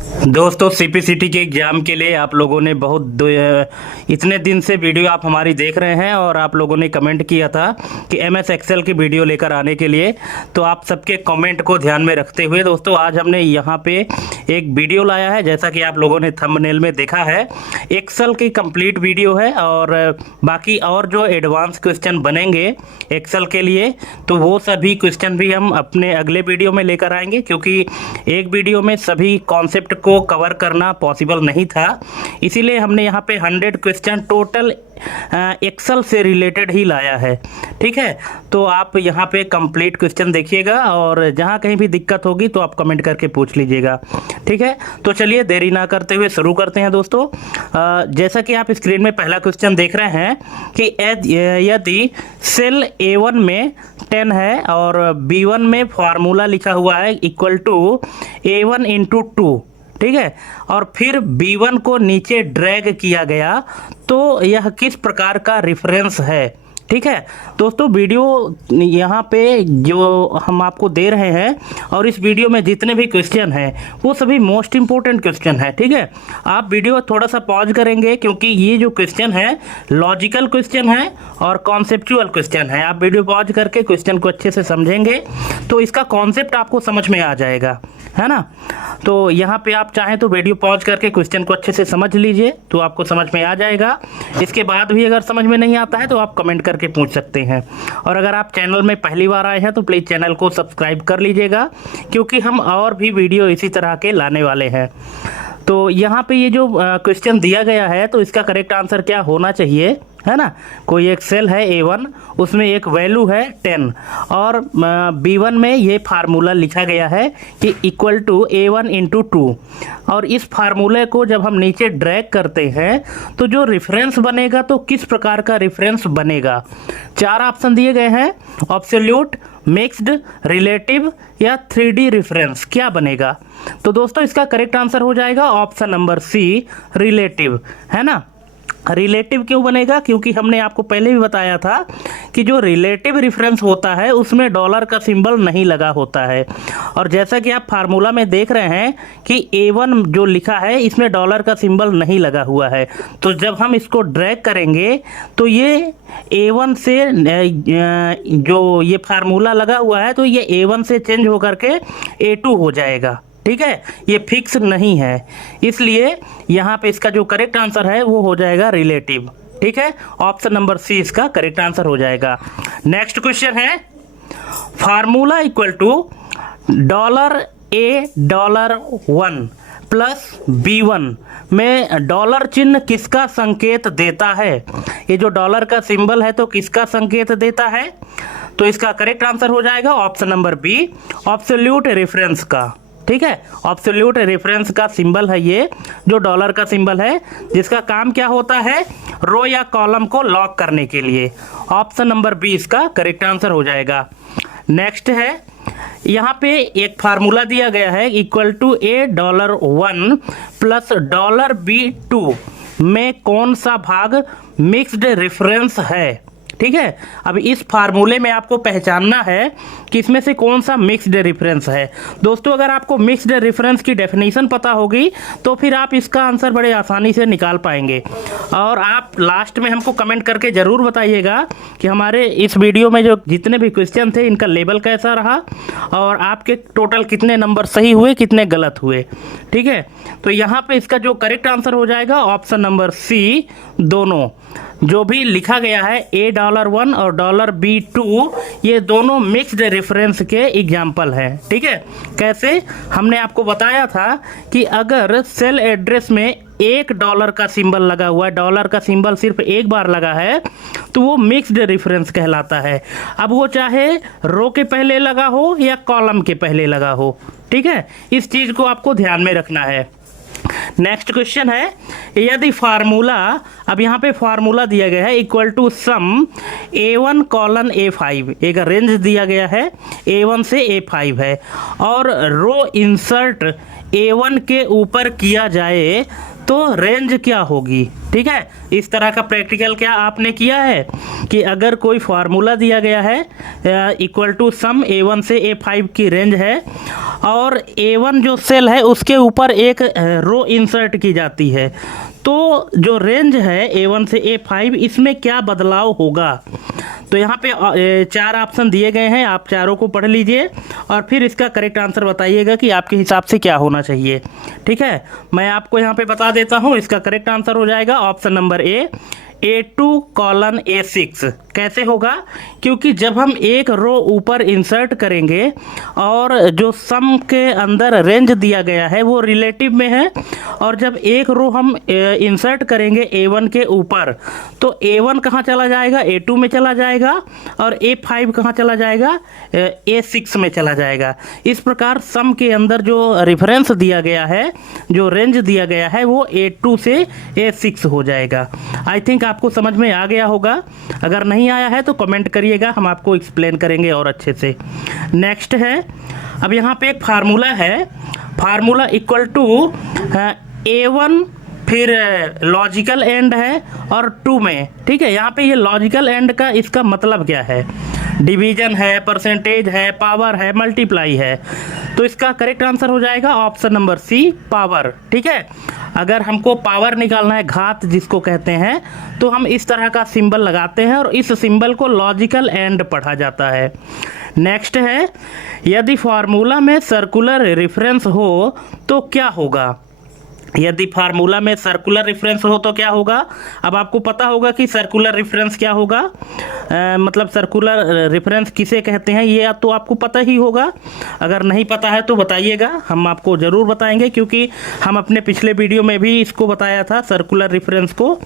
दोस्तों सीपीसीटी के एग्ज़ाम के लिए आप लोगों ने इतने दिन से वीडियो आप हमारी देख रहे हैं और आप लोगों ने कमेंट किया था कि एमएस एक्सेल की वीडियो लेकर आने के लिए। तो आप सबके कमेंट को ध्यान में रखते हुए दोस्तों आज हमने यहाँ पे एक वीडियो लाया है। जैसा कि आप लोगों ने थंबनेल में देखा है, एक्सेल की कंप्लीट वीडियो है और बाकी और जो एडवांस क्वेश्चन बनेंगे एक्सेल के लिए तो वो सभी क्वेश्चन भी हम अपने अगले वीडियो में लेकर आएंगे, क्योंकि एक वीडियो में सभी कॉन्सेप्ट को कवर करना पॉसिबल नहीं था। इसीलिए हमने यहाँ पे 100 क्वेश्चन टोटल एक्सेल से रिलेटेड ही लाया है। ठीक है, तो आप यहाँ पे कंप्लीट क्वेश्चन देखिएगा और जहाँ कहीं भी दिक्कत होगी तो आप कमेंट करके पूछ लीजिएगा। ठीक है, तो चलिए देरी ना करते हुए शुरू करते हैं दोस्तों। जैसा कि आप स्क्रीन में पहला क्वेश्चन देख रहे हैं कि यदि सेल A1 में 10 है और B1 में फार्मूला लिखा हुआ है इक्वल टू A1 इंटू 2, ठीक है, और फिर B1 को नीचे ड्रैग किया गया तो यह किस प्रकार का रेफरेंस है। ठीक है दोस्तों, वीडियो यहाँ पे जो हम आपको दे रहे हैं और इस वीडियो में जितने भी क्वेश्चन हैं वो सभी मोस्ट इम्पोर्टेंट क्वेश्चन है। ठीक है, आप वीडियो थोड़ा सा पॉज करेंगे क्योंकि ये जो क्वेश्चन है लॉजिकल क्वेश्चन है और कॉन्सेप्चुअल क्वेश्चन है। आप वीडियो पॉज करके क्वेश्चन को अच्छे से समझेंगे तो इसका कॉन्सेप्ट आपको समझ में आ जाएगा, है ना। तो यहाँ पे आप चाहें तो वीडियो पॉज करके क्वेश्चन को अच्छे से समझ लीजिए तो आपको समझ में आ जाएगा। इसके बाद भी अगर समझ में नहीं आता है तो आप कमेंट करके पूछ सकते हैं। और अगर आप चैनल में पहली बार आए हैं तो प्लीज़ चैनल को सब्सक्राइब कर लीजिएगा, क्योंकि हम और भी वीडियो इसी तरह के लाने वाले हैं। तो यहाँ पे ये जो क्वेश्चन दिया गया है तो इसका करेक्ट आंसर क्या होना चाहिए, है ना। कोई एक सेल है A1, उसमें एक वैल्यू है 10 और B1 में ये फार्मूला लिखा गया है कि इक्वल टू A1 इंटू 2, और इस फार्मूले को जब हम नीचे ड्रैग करते हैं तो जो रेफरेंस बनेगा तो किस प्रकार का रेफरेंस बनेगा। 4 ऑप्शन दिए गए हैं, एब्सोल्यूट, मिक्स्ड, रिलेटिव या 3D रेफरेंस। क्या बनेगा? तो दोस्तों इसका करेक्ट आंसर हो जाएगा ऑप्शन नंबर सी, रिलेटिव, है ना। रिलेटिव क्यों बनेगा? क्योंकि हमने आपको पहले भी बताया था कि जो रिलेटिव रेफरेंस होता है उसमें डॉलर का सिंबल नहीं लगा होता है। और जैसा कि आप फार्मूला में देख रहे हैं कि A1 जो लिखा है इसमें डॉलर का सिंबल नहीं लगा हुआ है। तो जब हम इसको ड्रैग करेंगे तो ये A1 से जो ये फार्मूला लगा हुआ है तो ये A1 से चेंज होकर के A2 हो जाएगा। ठीक है, ये फिक्स नहीं है, इसलिए यहाँ पे इसका जो करेक्ट आंसर है वो हो जाएगा रिलेटिव। ठीक है, ऑप्शन नंबर सी इसका करेक्ट आंसर हो जाएगा। नेक्स्ट क्वेश्चन है, formula equal to $A$1 plus B1 में डॉलर चिन्ह किसका संकेत देता है। ये जो डॉलर का सिंबल है तो किसका संकेत देता है? तो इसका करेक्ट आंसर हो जाएगा option number B, absolute reference का। ठीक है, एब्सोल्यूट रेफरेंस का सिंबल है ये जो डॉलर का सिंबल है, जिसका काम क्या होता है, रो या कॉलम को लॉक करने के लिए। ऑप्शन नंबर बी इसका करेक्ट आंसर हो जाएगा। नेक्स्ट है, यहाँ पे एक फार्मूला दिया गया है इक्वल टू $1 प्लस $B2 में कौन सा भाग मिक्स्ड रेफरेंस है। ठीक है, अब इस फार्मूले में आपको पहचानना है कि इसमें से कौन सा मिक्स्ड रेफरेंस है। दोस्तों अगर आपको मिक्स्ड रेफरेंस की डेफिनेशन पता होगी तो फिर आप इसका आंसर बड़े आसानी से निकाल पाएंगे। और आप लास्ट में हमको कमेंट करके ज़रूर बताइएगा कि हमारे इस वीडियो में जो जितने भी क्वेश्चन थे इनका लेवल कैसा रहा और आपके टोटल कितने नंबर सही हुए, कितने गलत हुए। ठीक है, तो यहाँ पे इसका जो करेक्ट आंसर हो जाएगा ऑप्शन नंबर सी, दोनों जो भी लिखा गया है $1 और $B2 ये दोनों मिक्स्ड रेफरेंस के एग्जाम्पल हैं। ठीक है, कैसे? हमने आपको बताया था कि अगर सेल एड्रेस में $1 का सिंबल लगा हुआ है, डॉलर का सिंबल सिर्फ एक बार लगा है तो वो मिक्स्ड रेफरेंस कहलाता है। अब वो चाहे रो के पहले लगा हो या कॉलम के पहले लगा हो। ठीक है, इस चीज़ को आपको ध्यान में रखना है। नेक्स्ट क्वेश्चन है, यदि फार्मूला, अब यहाँ पे फार्मूला दिया गया है equal to some A1 colon A5, एक रेंज दिया गया है A1 से A5 है और रो इंसर्ट A1 के ऊपर किया जाए तो रेंज क्या होगी। ठीक है, इस तरह का प्रैक्टिकल क्या आपने किया है कि अगर कोई फार्मूला दिया गया है इक्वल टू सम A1 से A5 की रेंज है और A1 जो सेल है उसके ऊपर एक रो इंसर्ट की जाती है, तो जो रेंज है A1 से A5 इसमें क्या बदलाव होगा। तो यहाँ पे 4 ऑप्शन दिए गए हैं, आप चारों को पढ़ लीजिए और फिर इसका करेक्ट आंसर बताइएगा कि आपके हिसाब से क्या होना चाहिए। ठीक है, मैं आपको यहाँ पे बता देता हूँ, इसका करेक्ट आंसर हो जाएगा ऑप्शन नंबर A2:A6। कैसे होगा, क्योंकि जब हम एक रो ऊपर इंसर्ट करेंगे और जो सम के अंदर रेंज दिया गया है वो रिलेटिव में है, और जब एक रो हम इंसर्ट करेंगे A1 के ऊपर तो A1 कहाँ चला जाएगा, A2 में चला जाएगा, और A5 कहाँ चला जाएगा, A6 में चला जाएगा। इस प्रकार सम के अंदर जो रेफरेंस दिया गया है, जो रेंज दिया गया है वो A2 से A6 हो जाएगा। आई थिंक आपको समझ में आ गया होगा, अगर नहीं आया है तो कमेंट करिएगा, हम आपको एक्सप्लेन करेंगे और अच्छे से। नेक्स्ट है, अब यहाँ पे एक फार्मूला है, फार्मूला इक्वल टू A1 फिर लॉजिकल एंड है और 2 में। ठीक है, यहाँ पे ये लॉजिकल एंड का इसका मतलब क्या है, डिवीजन है, परसेंटेज है, पावर है, मल्टीप्लाई है। तो इसका करेक्ट आंसर हो जाएगा ऑप्शन नंबर सी, पावर। ठीक है, अगर हमको पावर निकालना है, घात जिसको कहते हैं, तो हम इस तरह का सिंबल लगाते हैं और इस सिंबल को लॉजिकल एंड पढ़ा जाता है। नेक्स्ट है, यदि फार्मूला में सर्कुलर रेफरेंस हो तो क्या होगा। यदि फार्मूला में सर्कुलर रेफरेंस हो तो क्या होगा। अब आपको पता होगा कि सर्कुलर रेफरेंस क्या होगा, मतलब सर्कुलर रेफरेंस किसे कहते हैं, ये तो आपको पता ही होगा। अगर नहीं पता है तो बताइएगा, हम आपको ज़रूर बताएंगे, क्योंकि हम अपने पिछले वीडियो में भी इसको बताया था सर्कुलर रेफरेंस को।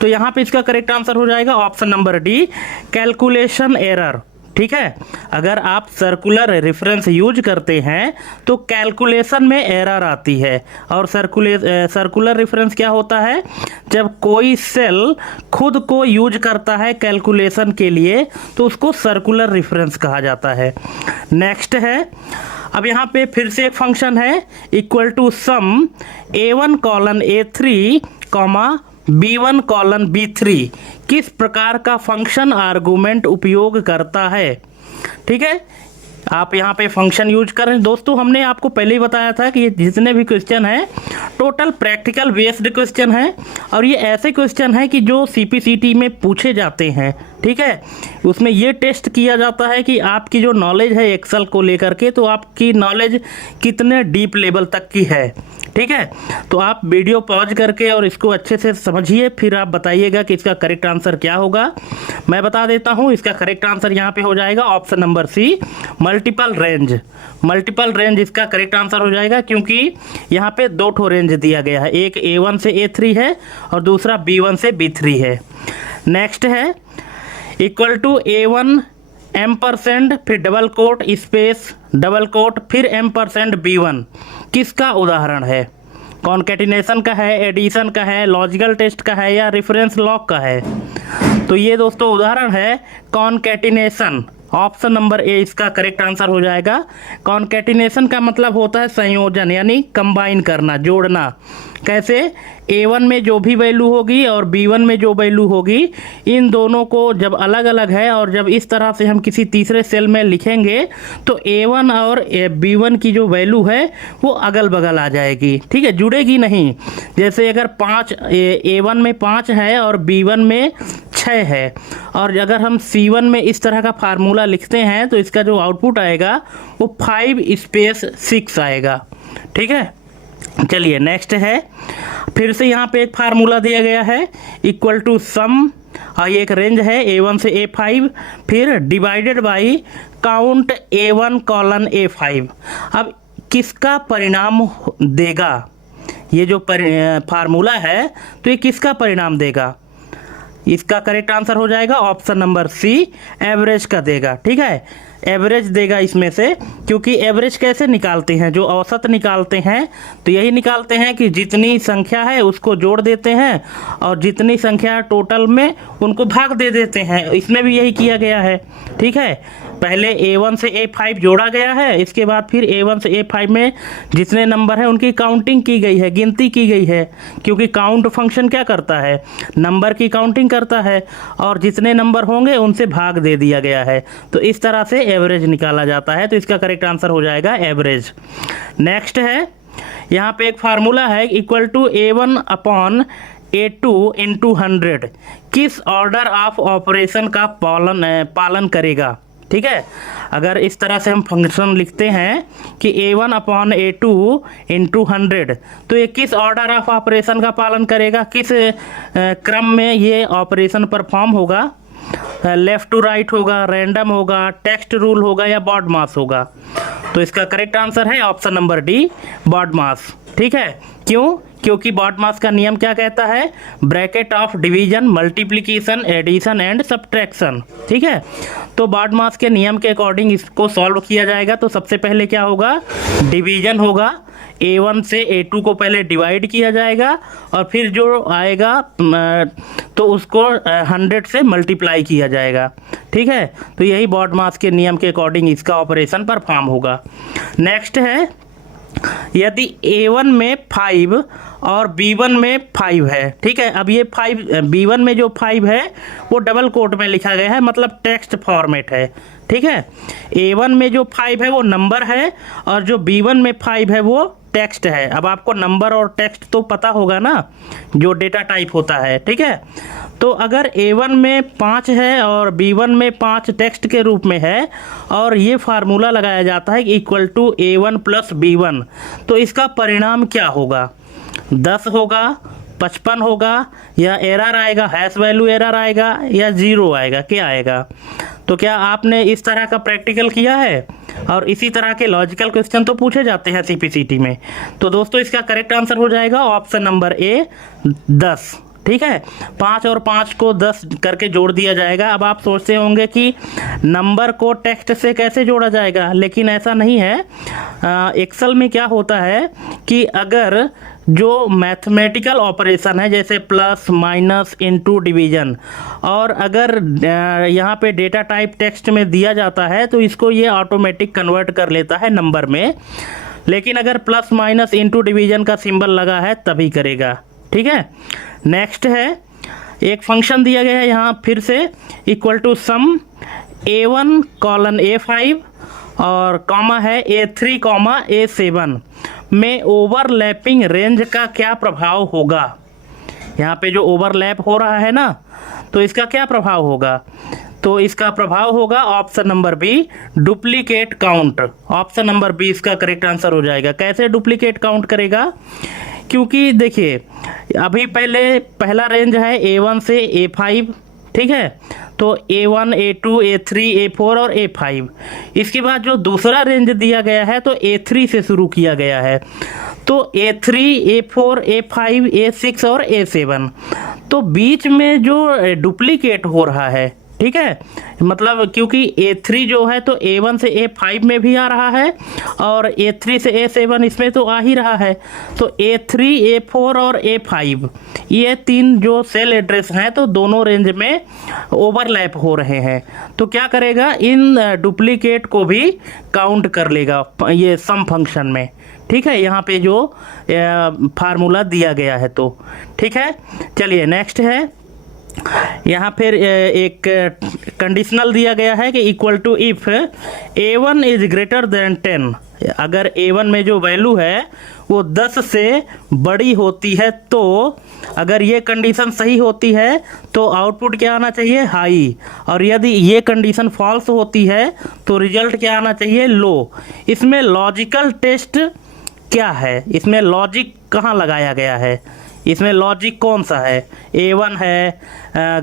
तो यहाँ पे इसका करेक्ट आंसर हो जाएगा option number D, calculation error. ठीक है, अगर आप सर्कुलर रेफरेंस यूज करते हैं तो कैलकुलेशन में एरर आती है। और सर्कुलर रेफरेंस क्या होता है, जब कोई सेल खुद को यूज करता है कैलकुलेशन के लिए तो उसको सर्कुलर रेफरेंस कहा जाता है। नेक्स्ट है, अब यहाँ पे फिर से एक फंक्शन है equal to some A1:A3, B1:B3 किस प्रकार का फंक्शन आर्गुमेंट उपयोग करता है। ठीक है, आप यहाँ पे फंक्शन यूज करें। दोस्तों, हमने आपको पहले ही बताया था कि ये जितने भी क्वेश्चन हैं टोटल प्रैक्टिकल बेस्ड क्वेश्चन हैं, और ये ऐसे क्वेश्चन हैं कि जो CPCT में पूछे जाते हैं। ठीक है, उसमें ये टेस्ट किया जाता है कि आपकी जो नॉलेज है एक्सेल को लेकर के, तो आपकी नॉलेज कितने डीप लेवल तक की है। ठीक है, तो आप वीडियो पॉज करके और इसको अच्छे से समझिए, फिर आप बताइएगा कि इसका करेक्ट आंसर क्या होगा। मैं बता देता हूँ, इसका करेक्ट आंसर यहाँ पे हो जाएगा option number C, multiple range. Multiple range इसका करेक्ट आंसर हो जाएगा, क्योंकि यहाँ पे 2 ठो रेंज दिया गया है, एक A1 से A3 है और दूसरा B1 से B3 है। नेक्स्ट है इक्वल टू A1 M% फिर double quote space double quote फिर M% B1 किसका उदाहरण है। कॉन्केटिनेशन का है, एडिशन का है, लॉजिकल टेस्ट का है, या रेफरेंस लॉक का है। तो ये दोस्तों उदाहरण है कॉन्केटिनेशन, ऑप्शन नंबर ए इसका करेक्ट आंसर हो जाएगा। कॉन्केटिनेशन का मतलब होता है संयोजन, यानी कंबाइन करना, जोड़ना। कैसे, A1 में जो भी वैल्यू होगी और B1 में जो वैल्यू होगी, इन दोनों को जब अलग अलग है और जब इस तरह से हम किसी तीसरे सेल में लिखेंगे तो A1 और B1 की जो वैल्यू है वो अगल बगल आ जाएगी। ठीक है, जुड़ेगी नहीं। जैसे अगर A1 में 5 है और B1 में 6 है, और अगर हम C1 में इस तरह का फार्मूला लिखते हैं तो इसका जो आउटपुट आएगा वो 5 आएगा। ठीक है, चलिए नेक्स्ट है, फिर से यहाँ पे एक फार्मूला दिया गया है इक्वल टू सम, और ये एक रेंज है A1 से A5 फिर डिवाइडेड बाई काउंट A1:A5। अब किसका परिणाम देगा, ये जो फार्मूला है तो ये किसका परिणाम देगा। इसका करेक्ट आंसर हो जाएगा ऑप्शन नंबर सी, एवरेज का देगा। ठीक है, एवरेज देगा इसमें से, क्योंकि एवरेज कैसे निकालते हैं, जो औसत निकालते हैं तो यही निकालते हैं कि जितनी संख्या है उसको जोड़ देते हैं और जितनी संख्या टोटल में उनको भाग दे देते हैं। इसमें भी यही किया गया है। ठीक है, पहले A1 से A5 जोड़ा गया है, इसके बाद फिर A1 से A5 में जितने नंबर हैं उनकी काउंटिंग की गई है, गिनती की गई है, क्योंकि काउंट फंक्शन क्या करता है, नंबर की काउंटिंग करता है और जितने नंबर होंगे उनसे भाग दे दिया गया है। तो इस तरह से एवरेज निकाला जाता है। तो इसका करेक्ट आंसर हो जाएगा एवरेज। नेक्स्ट है, यहाँ पे एक फार्मूला है equal to A1 upon A2 into 100 किस ऑर्डर ऑफ ऑपरेशन का पालन करेगा। ठीक है, अगर इस तरह से हम फंक्शन लिखते हैं कि A1 अपॉन A2 इंटू 100, तो ये किस ऑर्डर ऑफ ऑपरेशन का पालन करेगा, किस क्रम में ये ऑपरेशन परफॉर्म होगा, लेफ़्ट टू राइट होगा, रैंडम होगा, टेक्स्ट रूल होगा या बॉड मास होगा। तो इसका करेक्ट आंसर है ऑप्शन नंबर डी, बॉड मास। ठीक है, क्यों? क्योंकि बॉड मास का नियम क्या कहता है, bracket of division, multiplication, addition and subtraction. ठीक है, तो बॉड मास के नियम के अकॉर्डिंग इसको सॉल्व किया जाएगा। तो सबसे पहले क्या होगा, डिवीजन होगा, A1 से A2 को पहले डिवाइड किया जाएगा और फिर जो आएगा तो उसको 100 से मल्टीप्लाई किया जाएगा। ठीक है, तो यही बॉड मास के नियम के अकॉर्डिंग इसका ऑपरेशन परफॉर्म होगा। नेक्स्ट है, यदि A1 में 5 और B1 में 5 है। ठीक है, अब ये 5 B1 में जो 5 है वो डबल कोट में लिखा गया है, मतलब टेक्स्ट फॉर्मेट है। ठीक है, A1 में जो 5 है वो नंबर है और जो B1 में 5 है वो टेक्स्ट है। अब आपको नंबर और टेक्स्ट तो पता होगा ना, जो डेटा टाइप होता है। ठीक है, तो अगर A1 में 5 है और B1 में 5 टेक्स्ट के रूप में है और ये फार्मूला लगाया जाता है equal to A1 plus B1, तो इसका परिणाम क्या होगा, 10 होगा, 55 होगा या एरर आएगा, हैश वैल्यू एरर आएगा या 0 आएगा, क्या आएगा। तो क्या आपने इस तरह का प्रैक्टिकल किया है? और इसी तरह के लॉजिकल क्वेश्चन तो पूछे जाते हैं CPCT में। तो दोस्तों इसका करेक्ट आंसर हो जाएगा ऑप्शन नंबर ए, 10। ठीक है, 5 और 5 को 10 करके जोड़ दिया जाएगा। अब आप सोचते होंगे कि नंबर को टेक्स्ट से कैसे जोड़ा जाएगा, लेकिन ऐसा नहीं है। एक्सेल में क्या होता है कि अगर जो मैथमेटिकल ऑपरेशन है जैसे प्लस, माइनस, इनटू, डिवीजन, और अगर यहाँ पे डेटा टाइप टेक्स्ट में दिया जाता है तो इसको ये ऑटोमेटिक कन्वर्ट कर लेता है नंबर में, लेकिन अगर प्लस, माइनस, इनटू, डिवीजन का सिंबल लगा है तभी करेगा। ठीक है, नेक्स्ट है, एक फंक्शन दिया गया है यहाँ फिर से equal to some A1 colon A5 और कॉमा है A3 कॉमा A7 में ओवरलैपिंग रेंज का क्या प्रभाव होगा। यहाँ पे जो ओवरलैप हो रहा है ना, तो इसका क्या प्रभाव होगा, तो इसका प्रभाव होगा option number B, duplicate count. Option number B इसका करेक्ट आंसर हो जाएगा। कैसे डुप्लीकेट काउंट करेगा, क्योंकि देखिए अभी पहला रेंज है A1 से A5। ठीक है, तो A1, A2, A3, A4 और A5। इसके बाद जो दूसरा रेंज दिया गया है तो A3 से शुरू किया गया है, तो A3, A4, A5, A6 और A7। तो बीच में जो डुप्लीकेट हो रहा है, ठीक है, मतलब क्योंकि A3 जो है तो A1 से A5 में भी आ रहा है और A3 से A7 इसमें तो आ ही रहा है। तो A3, A4 और A5 ये 3 जो सेल एड्रेस हैं तो दोनों रेंज में ओवरलैप हो रहे हैं। तो क्या करेगा, इन डुप्लीकेट को भी काउंट कर लेगा ये सम फंक्शन में। ठीक है, यहाँ पे जो फार्मूला दिया गया है। तो ठीक है, चलिए नेक्स्ट है, यहाँ फिर एक कंडीशनल दिया गया है कि equal to if A1 is greater than 10। अगर A1 में जो वैल्यू है वो 10 से बड़ी होती है, तो अगर ये कंडीशन सही होती है तो आउटपुट क्या आना चाहिए, हाई, और यदि ये कंडीशन फॉल्स होती है तो रिजल्ट क्या आना चाहिए, लो। इसमें लॉजिकल टेस्ट क्या है, इसमें लॉजिक कहाँ लगाया गया है, इसमें लॉजिक कौन सा है, A1 है,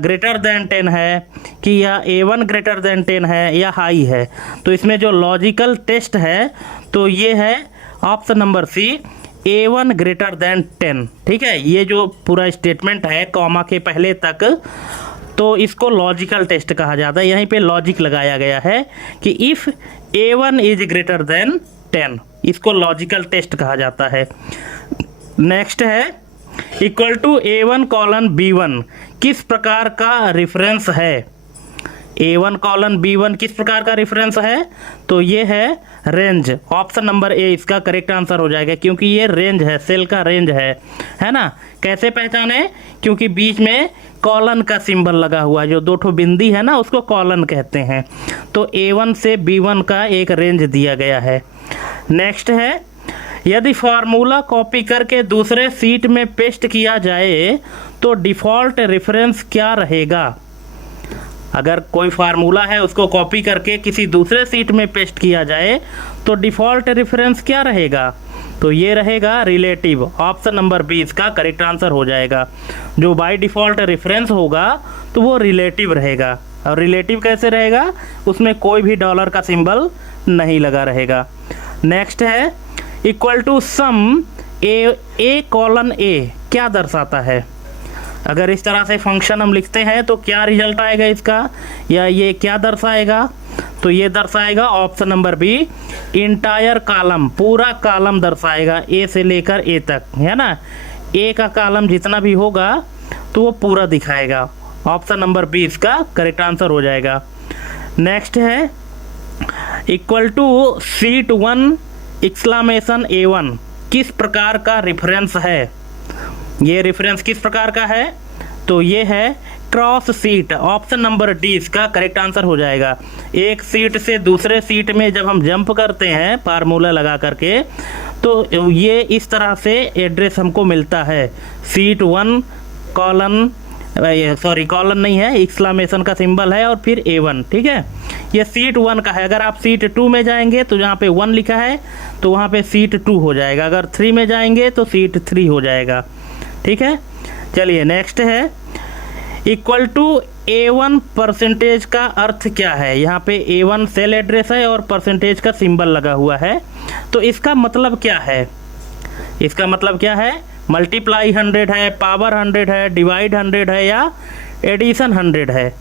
ग्रेटर देन 10 है कि या A1 ग्रेटर देन 10 है या हाई है। तो इसमें जो लॉजिकल टेस्ट है तो ये है option number C, A1 greater than 10। ठीक है, ये जो पूरा स्टेटमेंट है कॉमा के पहले तक, तो इसको लॉजिकल टेस्ट कहा जाता है। यहीं पे लॉजिक लगाया गया है कि if A1 is greater than 10, इसको लॉजिकल टेस्ट कहा जाता है। नेक्स्ट है equal to A1 colon B1 किस प्रकार का रेफरेंस है। A1 कॉलन B1 किस प्रकार का रेफरेंस है? तो ये है रेंज। ऑप्शन नंबर ए इसका करेक्ट आंसर हो जाएगा, क्योंकि ये रेंज है, सेल का रेंज है ना। कैसे पहचाने? क्योंकि बीच में कॉलन का सिंबल लगा हुआ है, जो दो ठो बिंदी है ना उसको कॉलन कहते हैं। तो A1 से B1 का एक रेंज दिया गया है। नेक्स्ट है, यदि फार्मूला कॉपी करके दूसरे सीट में पेस्ट किया जाए तो डिफ़ॉल्ट रेफरेंस क्या रहेगा? अगर कोई फार्मूला है उसको कॉपी करके किसी दूसरे सीट में पेस्ट किया जाए तो डिफ़ॉल्ट रेफरेंस क्या रहेगा? तो ये रहेगा रिलेटिव। ऑप्शन नंबर बी इसका करेक्ट आंसर हो जाएगा। जो बाय डिफ़ॉल्ट रेफरेंस होगा तो वो रिलेटिव रहेगा। और रिलेटिव कैसे रहेगा? उसमें कोई भी डॉलर का सिंबल नहीं लगा रहेगा। नेक्स्ट है, equal to sum A colon A क्या दर्शाता है? अगर इस तरह से फंक्शन हम लिखते हैं तो क्या रिजल्ट आएगा इसका, या ये क्या दर्शाएगा? तो ये दर्शाएगा option number B, entire column, पूरा कॉलम दर्शाएगा ए से लेकर ए तक, है ना। ए का कॉलम जितना भी होगा तो वो पूरा दिखाएगा। ऑप्शन नंबर बी इसका करेक्ट आंसर हो जाएगा। नेक्स्ट है, equal to seat 1 exclamation A1 किस प्रकार का रेफरेंस है? ये रेफरेंस किस प्रकार का है? तो ये है cross seat. Option number D इसका करेक्ट आंसर हो जाएगा। एक सीट से दूसरे सीट में जब हम जंप करते हैं फार्मूला लगा करके, तो ये इस तरह से एड्रेस हमको मिलता है। सीट 1 कॉलन, सॉरी कॉलन नहीं है, एक्सक्लेमेशन का सिंबल है और फिर A1, ठीक है। ये सीट 1 का है। अगर आप सीट 2 में जाएंगे तो जहाँ पे 1 लिखा है तो वहाँ पे सीट 2 हो जाएगा। अगर 3 में जाएंगे तो सीट 3 हो जाएगा, ठीक है। चलिए नेक्स्ट है, इक्वल टू A1 परसेंटेज का अर्थ क्या है? यहाँ पे A1 सेल एड्रेस है और परसेंटेज का सिंबल लगा हुआ है। तो इसका मतलब क्या है? इसका मतलब क्या है? मल्टीप्लाई 100 है, पावर 100 है, डिवाइड 100 है या एडिशन 100 है?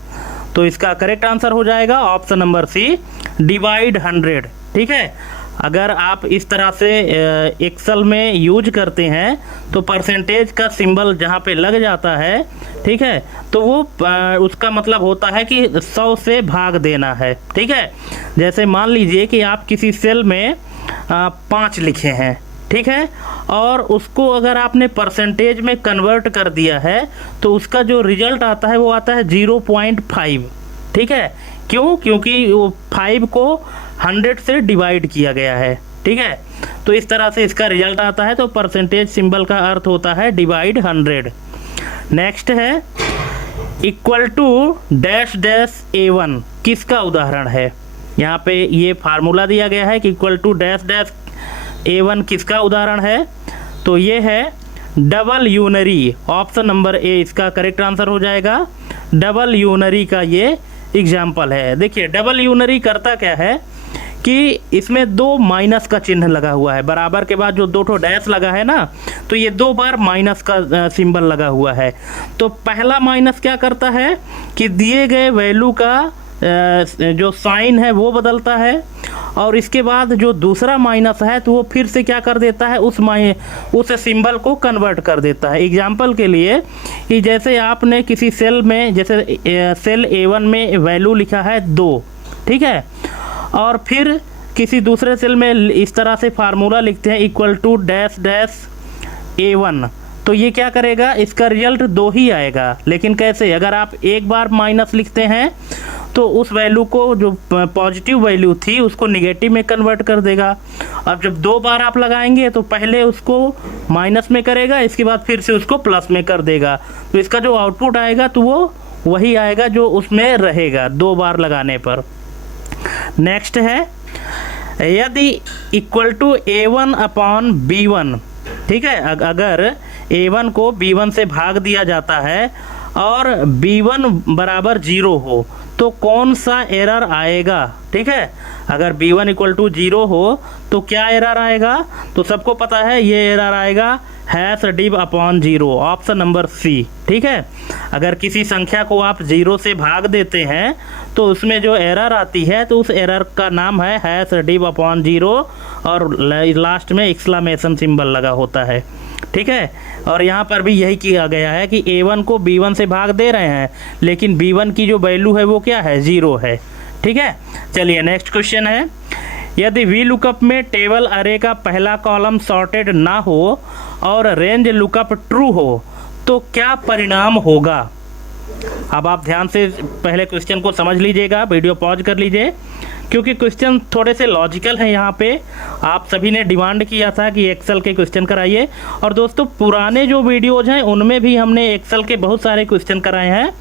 तो इसका करेक्ट आंसर हो जाएगा ऑप्शन नंबर सी, डिवाइड 100, ठीक है। अगर आप इस तरह से एक्सेल में यूज करते हैं तो परसेंटेज का सिंबल जहाँ पे लग जाता है, ठीक है, तो वो उसका मतलब होता है कि 100 से भाग देना है, ठीक है। जैसे मान लीजिए कि आप किसी सेल में 5 लिखे हैं, ठीक है, और उसको अगर आपने परसेंटेज में कन्वर्ट कर दिया है तो उसका जो रिजल्ट आता है वो आता है 0.5, ठीक है। क्यों? क्योंकि वो 5 को 100 से डिवाइड किया गया है, ठीक है। तो इस तरह से इसका रिजल्ट आता है। तो परसेंटेज सिंबल का अर्थ होता है डिवाइड 100। नेक्स्ट है, equal to dash dash A1 किसका उदाहरण है? यहाँ पे ये फार्मूला दिया गया है कि equal to dash dash A1 किसका उदाहरण है? तो ये है double unary. Option number A इसका करेक्ट आंसर हो जाएगा। डबल यूनरी का ये एग्जाम्पल है। देखिए डबल यूनरी करता क्या है कि इसमें 2 माइनस का चिन्ह लगा हुआ है, बराबर के बाद जो 2 ठो डैश लगा है ना, तो ये 2 बार माइनस का सिंबल लगा हुआ है। तो पहला माइनस क्या करता है कि दिए गए वैल्यू का जो साइन है वो बदलता है, और इसके बाद जो दूसरा माइनस है तो वो फिर से क्या कर देता है, उस सिंबल को कन्वर्ट कर देता है। एग्जाम्पल के लिए कि जैसे आपने किसी सेल में, जैसे सेल A1 में वैल्यू लिखा है 2, ठीक है, और फिर किसी दूसरे सेल में इस तरह से फार्मूला लिखते हैं equal to dash dash A1, तो ये क्या करेगा, इसका रिजल्ट 2 ही आएगा। लेकिन कैसे? अगर आप एक बार माइनस लिखते हैं तो उस वैल्यू को, जो पॉजिटिव वैल्यू थी, उसको निगेटिव में कन्वर्ट कर देगा। अब जब 2 बार आप लगाएंगे तो पहले उसको माइनस में करेगा, इसके बाद फिर से उसको प्लस में कर देगा। तो इसका जो आउटपुट आएगा तो वो वही आएगा जो उसमें रहेगा 2 बार लगाने पर। नेक्स्ट है, यदि equal to A1 upon B1, ठीक है, अगर A1 को B1 से भाग दिया जाता है और B1 बराबर 0 हो तो कौन सा एरर आएगा? ठीक है, अगर B1 इक्वल टू 0 हो तो क्या एरर आएगा? तो सबको पता है ये एरर आएगा #div upon 0, option number C, ठीक है। अगर किसी संख्या को आप 0 से भाग देते हैं तो उसमें जो एरर आती है तो उस एरर का नाम है #div अपॉन 0 और लास्ट में एक्सक्लेमेशन सिंबल लगा होता है। ठीक है। और यहाँ पर भी यही किया गया है कि A1 को B1 से भाग दे रहे हैं, लेकिन B1 की जो वैल्यू है वो क्या है, 0 है। ठीक है, चलिए नेक्स्ट क्वेश्चन है, यदि वी लुकअप में टेबल अरे का पहला कॉलम सॉर्टेड ना हो और रेंज लुकअप ट्रू हो तो क्या परिणाम होगा। अब आप ध्यान से पहले क्वेश्चन को समझ लीजिएगा, वीडियो पॉज कर लीजिए, क्योंकि क्वेश्चन थोड़े से लॉजिकल हैं। यहाँ पे आप सभी ने डिमांड किया था कि एक्सेल के क्वेश्चन कराइए, और दोस्तों पुराने जो वीडियोज़ हैं उनमें भी हमने एक्सेल के बहुत सारे क्वेश्चन कराए हैं।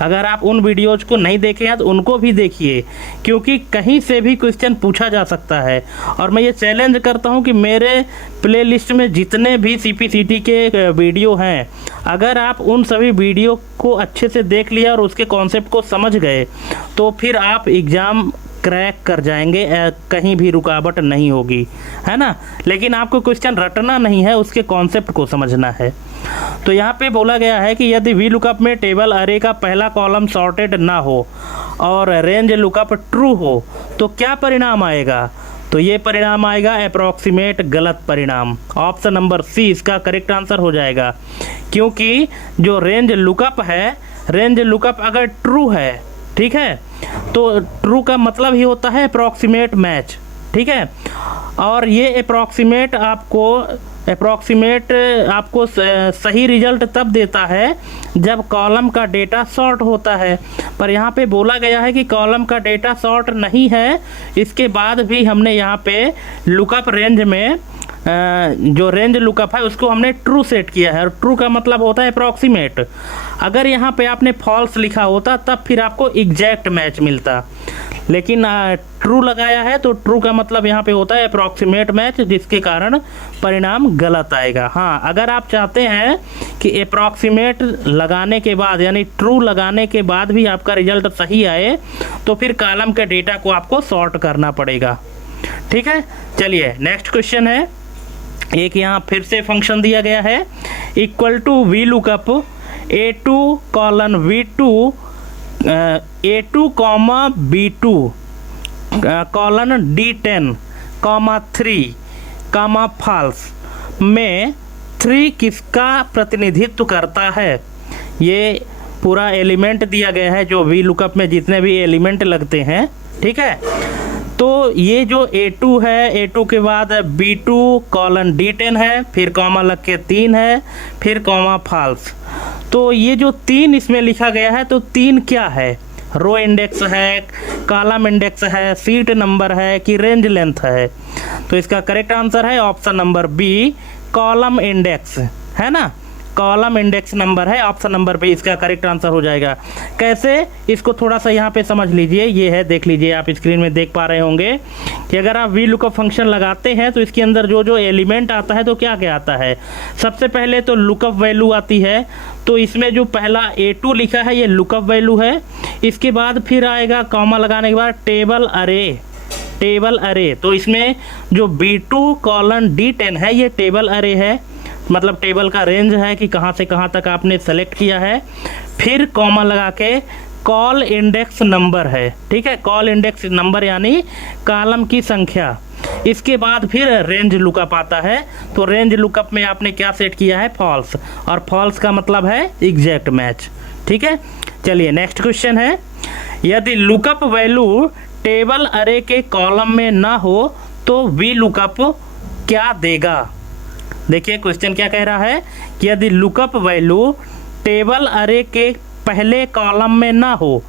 अगर आप उन वीडियोज़ को नहीं देखे हैं तो उनको भी देखिए, क्योंकि कहीं से भी क्वेश्चन पूछा जा सकता है। और मैं ये चैलेंज करता हूँ कि मेरे प्लेलिस्ट में जितने भी CPCT के वीडियो हैं, अगर आप उन सभी वीडियो को अच्छे से देख लिया और उसके कॉन्सेप्ट को समझ गए तो फिर आप एग्ज़ाम क्रैक कर जाएंगे, कहीं भी रुकावट नहीं होगी, है ना। लेकिन आपको क्वेश्चन रटना नहीं है, उसके कॉन्सेप्ट को समझना है। तो यहाँ पे बोला गया है कि यदि वी लुकअप में टेबल अरे का पहला कॉलम सॉर्टेड ना हो और रेंज लुकअप ट्रू हो तो क्या परिणाम आएगा। तो ये परिणाम आएगा अप्रॉक्सीमेट गलत परिणाम। ऑप्शन नंबर सी इसका करेक्ट आंसर हो जाएगा, क्योंकि जो रेंज लुकअप है, रेंज लुकअप अगर ट्रू है, ठीक है, तो ट्रू का मतलब ही होता है अप्रॉक्सीमेट मैच। ठीक है, और ये अप्रॉक्सीमेट आपको सही रिजल्ट तब देता है जब कॉलम का डेटा शॉर्ट होता है। पर यहाँ पे बोला गया है कि कॉलम का डेटा शॉर्ट नहीं है, इसके बाद भी हमने यहाँ पे लुकअप रेंज में जो रेंज लुकअप है उसको हमने ट्रू सेट किया है, और ट्रू का मतलब होता है अप्रॉक्सीमेट। अगर यहाँ पे आपने फॉल्स लिखा होता तब फिर आपको एग्जैक्ट मैच मिलता, लेकिन ट्रू लगाया है तो ट्रू का मतलब यहाँ पे होता है अप्रॉक्सीमेट मैच, जिसके कारण परिणाम गलत आएगा। हाँ, अगर आप चाहते हैं कि अप्रॉक्सीमेट लगाने के बाद यानी ट्रू लगाने के बाद भी आपका रिजल्ट सही आए तो फिर कॉलम के डेटा को आपको सॉर्ट करना पड़ेगा। ठीक है, चलिए नेक्स्ट क्वेश्चन है, एक यहाँ फिर से फंक्शन दिया गया है, equal to V lookup A2 colon V2 A2 comma B2 colon D10 comma 3 comma false में 3 किसका प्रतिनिधित्व करता है। ये पूरा एलिमेंट दिया गया है, जो वी लुकअप में जितने भी एलिमेंट लगते हैं। ठीक है, तो ये जो A2 है, A2 के बाद B2 कॉलन D10 है, फिर कॉमा लग के 3 है, फिर कॉमा फॉल्स। तो ये जो 3 इसमें लिखा गया है, तो 3 क्या है, रो इंडेक्स है, कॉलम इंडेक्स है, सीट नंबर है कि रेंज लेंथ है। तो इसका करेक्ट आंसर है option number B, column index, है ना, कॉलम इंडेक्स नंबर है, ऑप्शन नंबर बी इसका करेक्ट आंसर हो जाएगा। कैसे, इसको थोड़ा सा यहाँ पे समझ लीजिए। ये है, देख लीजिए, आप स्क्रीन में देख पा रहे होंगे कि अगर आप वी लुकअप फंक्शन लगाते हैं तो इसके अंदर जो जो एलिमेंट आता है तो क्या क्या आता है। सबसे पहले तो लुकअप वैल्यू आती है, तो इसमें जो पहला A2 लिखा है ये लुकअप वैल्यू है। इसके बाद फिर आएगा कॉमा लगाने के बाद टेबल अरे, तो इसमें जो B2 कॉलन D10 है ये टेबल अरे है, मतलब टेबल का रेंज है कि कहाँ से कहाँ तक आपने सेलेक्ट किया है। फिर कॉमा लगा के कॉल इंडेक्स नंबर है, ठीक है, कॉल इंडेक्स नंबर यानी कॉलम की संख्या। इसके बाद फिर रेंज लुकअप आता है, तो रेंज लुकअप में आपने क्या सेट किया है, फॉल्स, और फॉल्स का मतलब है एग्जैक्ट मैच। ठीक है, चलिए नेक्स्ट क्वेश्चन है, यदि लुकअप वैल्यू टेबल अरे के कॉलम में ना हो तो वी लुकअप क्या देगा। देखिए क्वेश्चन क्या कह रहा है कि यदि लुकअप वैल्यू टेबल अरे के पहले कॉलम में ना हो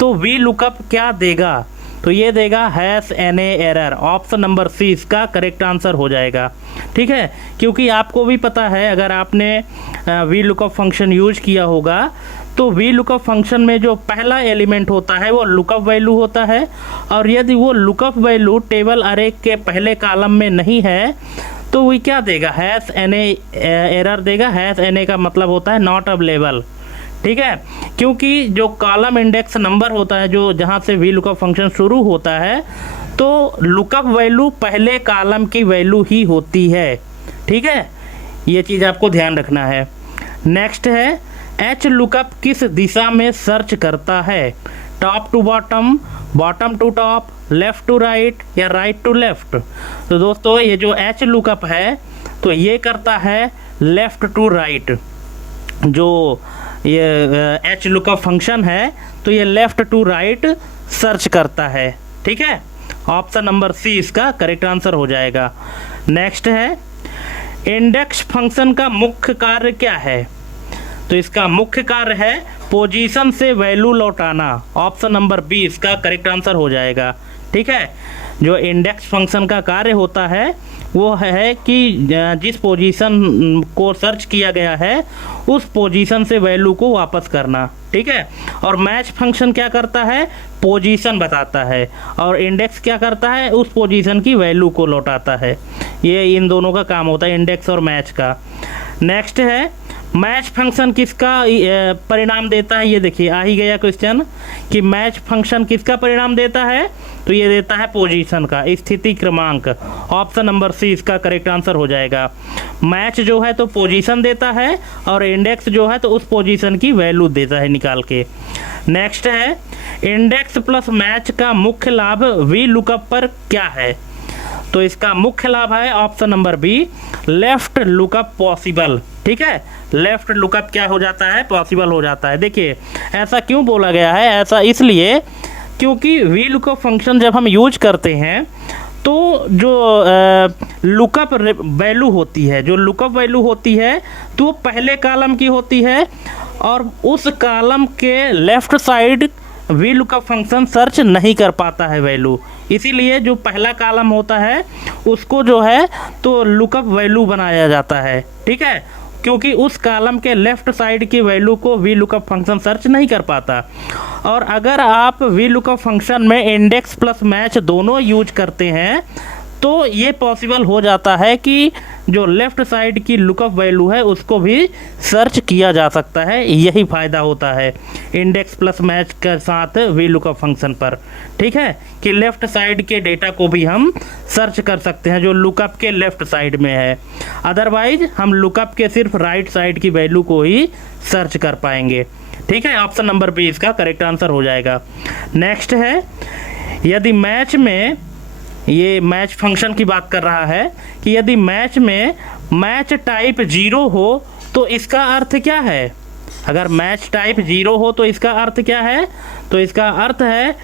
तो वी लुकअप क्या देगा। तो ये देगा #NA error, option number C इसका करेक्ट आंसर हो जाएगा। ठीक है, क्योंकि आपको भी पता है, अगर आपने वी लुकअप फंक्शन यूज किया होगा तो वी लुकअप फंक्शन में जो पहला एलिमेंट होता है वो लुकअप वैल्यू होता है, और यदि वो लुकअप वैल्यू टेबल अरे के पहले कॉलम में नहीं है तो वो क्या देगा, #NA एरर देगा। #NA का मतलब होता है नॉट अवेलेबल। ठीक है, क्योंकि जो कॉलम इंडेक्स नंबर होता है, जो जहाँ से वी लुकअप फंक्शन शुरू होता है, तो लुकअप वैल्यू पहले कॉलम की वैल्यू ही होती है। ठीक है, ये चीज़ आपको ध्यान रखना है। नेक्स्ट है, एच लुकअप किस दिशा में सर्च करता है, top to bottom, bottom to top, left to right या राइट टू लेफ़्ट। तो दोस्तों ये जो एच लुकअप है तो ये करता है लेफ़्ट टू राइट, जो ये एच लुकअप फंक्शन है तो ये लेफ़्ट टू राइट सर्च करता है। ठीक है, ऑप्शन नंबर सी इसका करेक्ट आंसर हो जाएगा। नेक्स्ट है, इंडेक्स फंक्शन का मुख्य कार्य क्या है? तो इसका मुख्य कार्य है पोजीशन से वैल्यू लौटाना। ऑप्शन नंबर बी इसका करेक्ट आंसर हो जाएगा। ठीक है, जो इंडेक्स फंक्शन का कार्य होता है वो है कि जिस पोजीशन को सर्च किया गया है उस पोजीशन से वैल्यू को वापस करना। ठीक है, और मैच फंक्शन क्या करता है? पोजीशन बताता है, और इंडेक्स क्या करता है? उस पोजीशन की वैल्यू को लौटाता है। ये इन दोनों का काम होता है, इंडेक्स और मैच का। नेक्स्ट है, मैच फंक्शन किसका परिणाम देता है? ये देखिए आ ही गया क्वेश्चन कि मैच फंक्शन किसका परिणाम देता है, तो ये देता है पोजीशन का, स्थिति क्रमांक। ऑप्शन नंबर सी इसका करेक्ट आंसर हो जाएगा। मैच जो है तो पोजीशन देता है, और इंडेक्स जो है तो उस पोजीशन की वैल्यू देता है निकाल के। नेक्स्ट है, इंडेक्स प्लस मैच का मुख्य लाभ वी लुकअप पर क्या है? तो इसका मुख्य लाभ है option number B, left lookup possible. ठीक है, लेफ्ट लुकअप क्या हो जाता है? पॉसिबल हो जाता है। देखिए ऐसा क्यों बोला गया है? ऐसा इसलिए क्योंकि वी लुकअप फंक्शन जब हम यूज करते हैं तो जो लुकअप वैल्यू होती है, जो लुकअप वैल्यू होती है तो वो पहले कॉलम की होती है, और उस कॉलम के left side V lookup function search नहीं कर पाता है वैल्यू। इसीलिए जो पहला कॉलम होता है उसको जो है तो लुकअप वैल्यू बनाया जाता है। ठीक है, क्योंकि उस कॉलम के लेफ़्ट साइड की वैल्यू को वी लुकअप फंक्शन सर्च नहीं कर पाता। और अगर आप वी लुकअप फंक्शन में इंडेक्स प्लस मैच दोनों यूज करते हैं तो ये पॉसिबल हो जाता है कि जो लेफ़्ट साइड की लुकअप वैल्यू है उसको भी सर्च किया जा सकता है। यही फ़ायदा होता है इंडेक्स प्लस मैच के साथ वी लुकअप फंक्शन पर। ठीक है, कि लेफ़्ट साइड के डेटा को भी हम सर्च कर सकते हैं जो लुकअप के लेफ़्ट साइड में है। अदरवाइज हम लुकअप के सिर्फ राइट साइड की वैल्यू को ही सर्च कर पाएंगे। ठीक है, ऑप्शन नंबर बी इसका करेक्ट आंसर हो जाएगा। नेक्स्ट है, यदि मैच में, ये मैच फंक्शन की बात कर रहा है कि यदि मैच में मैच टाइप 0 हो तो इसका अर्थ क्या है? अगर मैच टाइप 0 हो तो इसका अर्थ क्या है? तो इसका अर्थ है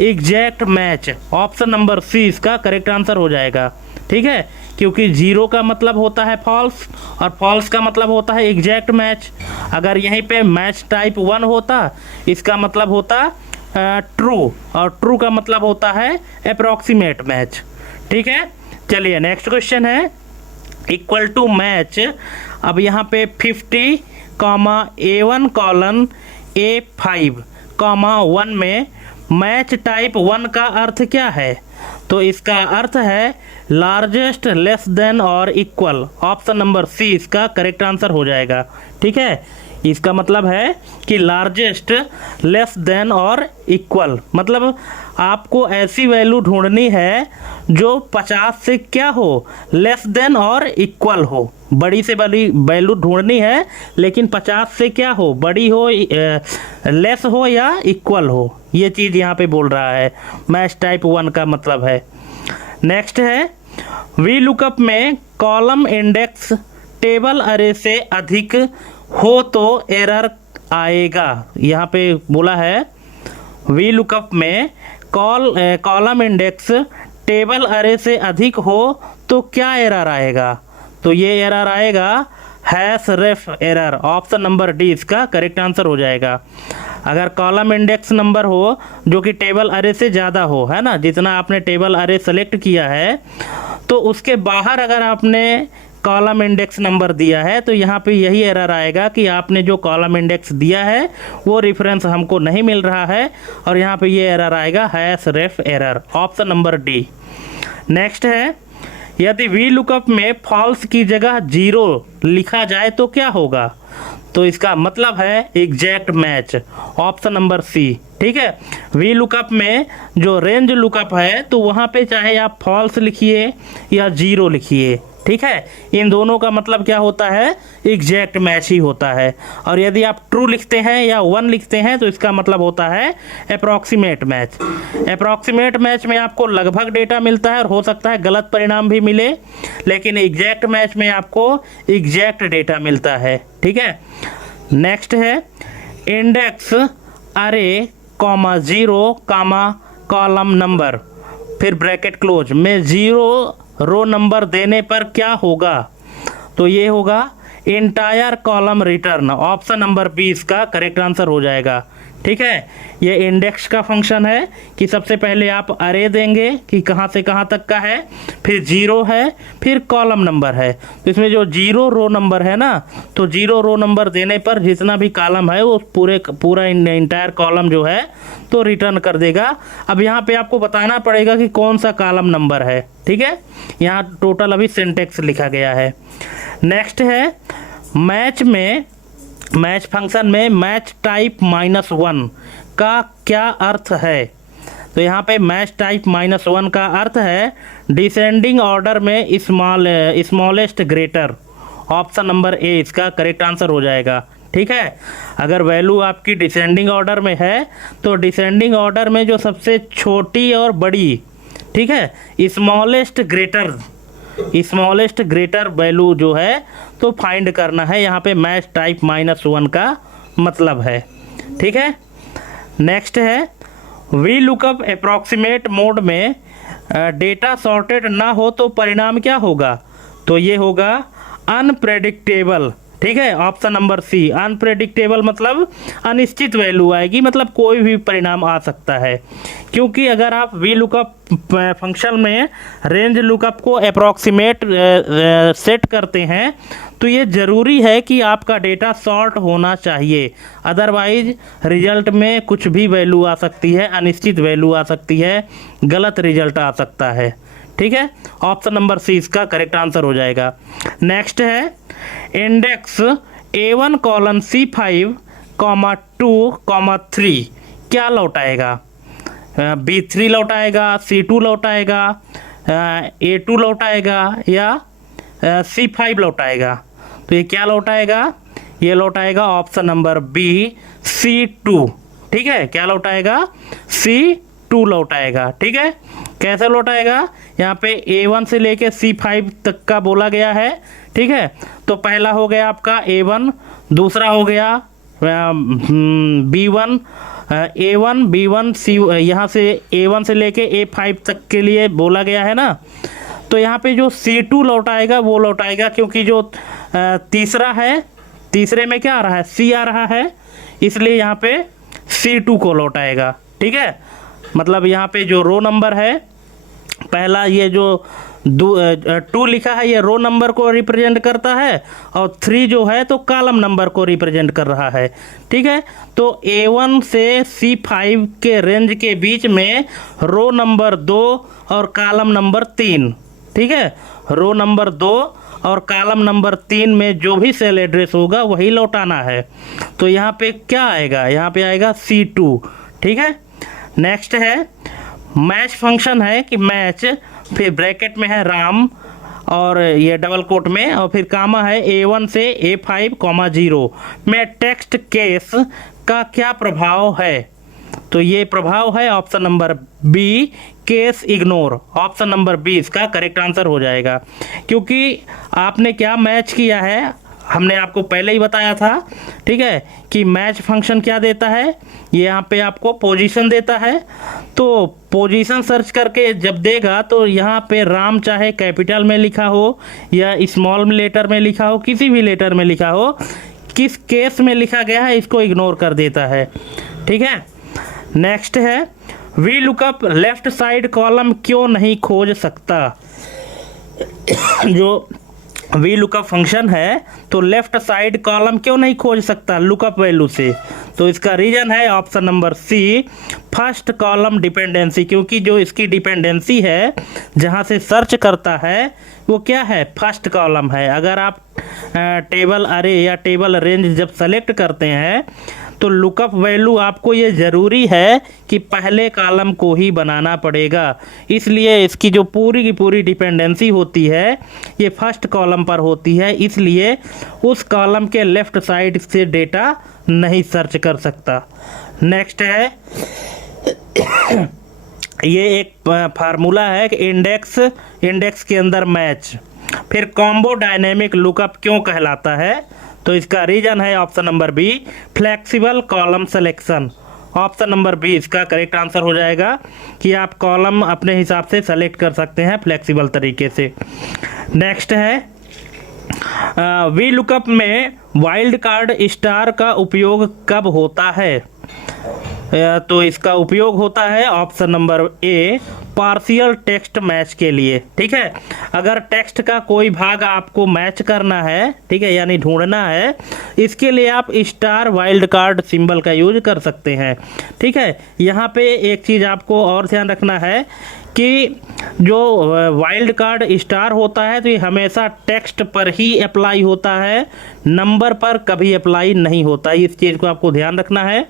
exact match. Option number C इसका करेक्ट आंसर हो जाएगा। ठीक है, क्योंकि 0 का मतलब होता है फॉल्स, और फॉल्स का मतलब होता है एग्जैक्ट मैच। अगर यहीं पे मैच टाइप 1 होता इसका मतलब होता ट्रू, और ट्रू का मतलब होता है अप्रॉक्सीमेट मैच। ठीक है, चलिए नेक्स्ट क्वेश्चन है, इक्वल टू मैच। अब यहाँ पे 50, A1 कॉलन A5, 1 में मैच टाइप 1 का अर्थ क्या है? तो इसका अर्थ है लार्जेस्ट, लेस देन और इक्वल। ऑप्शन नंबर सी इसका करेक्ट आंसर हो जाएगा। ठीक है, इसका मतलब है कि लार्जेस्ट, लेस देन और इक्वल, मतलब आपको ऐसी वैल्यू ढूंढनी है जो 50 से क्या हो? लेस देन और इक्वल हो। बड़ी से बड़ी वैल्यू ढूंढनी है लेकिन 50 से क्या हो? बड़ी हो, लेस हो या इक्वल हो। ये चीज़ यहाँ पे बोल रहा है, मैच टाइप 1 का मतलब है। नेक्स्ट है, वी लुकअप में कॉलम इंडेक्स टेबल अरे से अधिक हो तो एरर आएगा। यहाँ पे बोला है वी लुकअप में कॉलम इंडेक्स टेबल अरे से अधिक हो तो क्या एरर आएगा? तो ये एरर आएगा hash ref error. Option number D इसका करेक्ट आंसर हो जाएगा। अगर कॉलम इंडेक्स नंबर हो जो कि टेबल अरे से ज़्यादा हो, है ना, जितना आपने टेबल अरे सेलेक्ट किया है, तो उसके बाहर अगर आपने कॉलम इंडेक्स नंबर दिया है तो यहाँ पे यही एरर आएगा कि आपने जो कॉलम इंडेक्स दिया है वो रेफरेंस हमको नहीं मिल रहा है, और यहाँ पे ये एरर आएगा hash ref error. Option number D. Next है, यदि वी लुकअप में फॉल्स की जगह 0 लिखा जाए तो क्या होगा? तो इसका मतलब है exact match. Option number C. ठीक है, वी लुकअप में जो रेंज लुकअप है तो वहाँ पे चाहे आप फॉल्स लिखिए या 0 लिखिए, ठीक है, इन दोनों का मतलब क्या होता है, एग्जैक्ट मैच ही होता है। और यदि आप ट्रू लिखते हैं या 1 लिखते हैं तो इसका मतलब होता है अप्रॉक्सीमेट मैच। अप्रॉक्सीमेट मैच में आपको लगभग डेटा मिलता है और हो सकता है गलत परिणाम भी मिले, लेकिन एग्जैक्ट मैच में आपको एग्जैक्ट डेटा मिलता है। ठीक है, नेक्स्ट है इंडेक्स अरे कॉमा 0 कामा कॉलम नंबर फिर ब्रैकेट क्लोज में 0 रो नंबर देने पर क्या होगा, तो ये होगा entire column return. Option number 20 का करेक्ट आंसर हो जाएगा। ठीक है, ये इंडेक्स का फंक्शन है कि सबसे पहले आप अरे देंगे कि कहाँ से कहाँ तक का है, फिर 0 है, फिर कॉलम नंबर है। तो इसमें जो 0 रो नंबर है ना, तो 0 रो नंबर देने पर जितना भी कॉलम है वो पूरा इंटायर कॉलम जो है तो रिटर्न कर देगा। अब यहाँ पे आपको बताना पड़ेगा कि कौन सा कॉलम नंबर है। ठीक है, यहाँ टोटल अभी सिंटेक्स लिखा गया है। नेक्स्ट है मैच फंक्शन में मैच टाइप -1 का क्या अर्थ है, तो यहाँ पे मैच टाइप -1 का अर्थ है डिसेंडिंग ऑर्डर में smallest greater. Option number A इसका करेक्ट आंसर हो जाएगा। ठीक है, अगर वैल्यू आपकी डिसेंडिंग ऑर्डर में है तो डिसेंडिंग ऑर्डर में जो सबसे छोटी और बड़ी, ठीक है, स्मॉलेस्ट ग्रेटर वैल्यू जो है तो फाइंड करना है। यहाँ पे मैच टाइप -1 का मतलब है। ठीक है, नेक्स्ट है वी लुकअप अप्रॉक्सीमेट मोड में डेटा सॉर्टेड ना हो तो परिणाम क्या होगा, तो ये होगा अनप्रेडिक्टेबल। ठीक है, ऑप्शन नंबर सी अनप्रेडिक्टेबल मतलब अनिश्चित वैल्यू आएगी, मतलब कोई भी परिणाम आ सकता है। क्योंकि अगर आप वी लुकअप फंक्शन में रेंज लुकअप को अप्रॉक्सीमेट सेट करते हैं तो ये ज़रूरी है कि आपका डेटा सॉर्ट होना चाहिए, अदरवाइज रिजल्ट में कुछ भी वैल्यू आ सकती है, अनिश्चित वैल्यू आ सकती है, गलत रिजल्ट आ सकता है। ठीक है, ऑप्शन नंबर सी इसका करेक्ट आंसर हो जाएगा। नेक्स्ट है इंडेक्स A1 कॉलन C5 2 3 क्या लौटाएगा, B3 लौटाएगा, C2 लौटाएगा, A2 लौटाएगा या C5 लौटाएगा, तो ये क्या लौटाएगा, ये लौटाएगा ऑप्शन नंबर बी C2। ठीक है, क्या लौटाएगा, C2 लौटाएगा। ठीक है, कैसे लौटाएगा, यहाँ पे A1 से लेके C5 तक का बोला गया है। ठीक है, तो पहला हो गया आपका A1, दूसरा हो गया B1 A1 B1 C, यहाँ से A1 से लेके A5 तक के लिए बोला गया है ना, तो यहाँ पे जो C2 लौटाएगा वो लौटाएगा, क्योंकि जो तीसरा है, तीसरे में क्या आ रहा है, C आ रहा है, इसलिए यहाँ पे C2 को लौटाएगा। ठीक है, मतलब यहाँ पे जो रो नंबर है, पहला ये जो 2 लिखा है ये रो नंबर को रिप्रेजेंट करता है, और 3 जो है तो कॉलम नंबर को रिप्रेजेंट कर रहा है। ठीक है, तो A1 से C5 के रेंज के बीच में रो नंबर 2 और कॉलम नंबर 3, ठीक है, रो नंबर 2 और कॉलम नंबर 3 में जो भी सेल एड्रेस होगा वही लौटाना है। तो यहाँ पे क्या आएगा, यहाँ पे आएगा C2। ठीक है, नेक्स्ट है मैच फंक्शन है कि मैच, फिर ब्रैकेट में है राम और ये डबल कोट में, और फिर कामा है A1 से A5 0 में टेक्स्ट केस का क्या प्रभाव है, तो ये प्रभाव है option number B case ignore. Option number B इसका करेक्ट आंसर हो जाएगा, क्योंकि आपने क्या मैच किया है, हमने आपको पहले ही बताया था। ठीक है, कि मैच फंक्शन क्या देता है, ये यहाँ पे आपको पोजीशन देता है, तो पोजीशन सर्च करके जब देगा तो यहाँ पे राम चाहे कैपिटल में लिखा हो या स्मॉल लेटर में लिखा हो, किसी भी लेटर में लिखा हो, किस केस में लिखा गया है इसको इग्नोर कर देता है। ठीक है, नेक्स्ट है V lookup left side column क्यों नहीं खोज सकता, जो वी लुकअप फंक्शन है तो लेफ्ट साइड कॉलम क्यों नहीं खोज सकता लुकअप वैल्यू से, तो इसका रीजन है option number C first column dependency, क्योंकि जो इसकी डिपेंडेंसी है जहां से सर्च करता है वो क्या है, फर्स्ट कॉलम है। अगर आप टेबल अरे या टेबल रेंज जब सेलेक्ट करते हैं तो लुकअप वैल्यू आपको ये ज़रूरी है कि पहले कॉलम को ही बनाना पड़ेगा, इसलिए इसकी जो पूरी की पूरी डिपेंडेंसी होती है ये फर्स्ट कॉलम पर होती है, इसलिए उस कॉलम के लेफ़्ट साइड से डेटा नहीं सर्च कर सकता। नेक्स्ट है ये एक फार्मूला है कि इंडेक्स के अंदर मैच। फिर कॉम्बो डायनेमिक लुकअप क्यों कहलाता है? तो इसका रीजन है option number B, flexible column selection. Option number B इसका करेक्ट आंसर हो जाएगा कि आप कॉलम अपने हिसाब से सेलेक्ट कर सकते हैं फ्लेक्सिबल तरीके से। नेक्स्ट है वी लुकअप में वाइल्ड कार्ड स्टार का उपयोग कब होता है? तो इसका उपयोग होता है ऑप्शन नंबर ए, पार्शियल टेक्स्ट मैच के लिए। ठीक है, अगर टेक्स्ट का कोई भाग आपको मैच करना है, ठीक है, यानी ढूंढना है, इसके लिए आप स्टार वाइल्ड कार्ड सिंबल का यूज कर सकते हैं। ठीक है, यहाँ पे एक चीज़ आपको और ध्यान रखना है कि जो वाइल्ड कार्ड स्टार होता है तो ये हमेशा टेक्स्ट पर ही अप्लाई होता है, नंबर पर कभी अप्लाई नहीं होता। इस चीज़ को आपको ध्यान रखना है।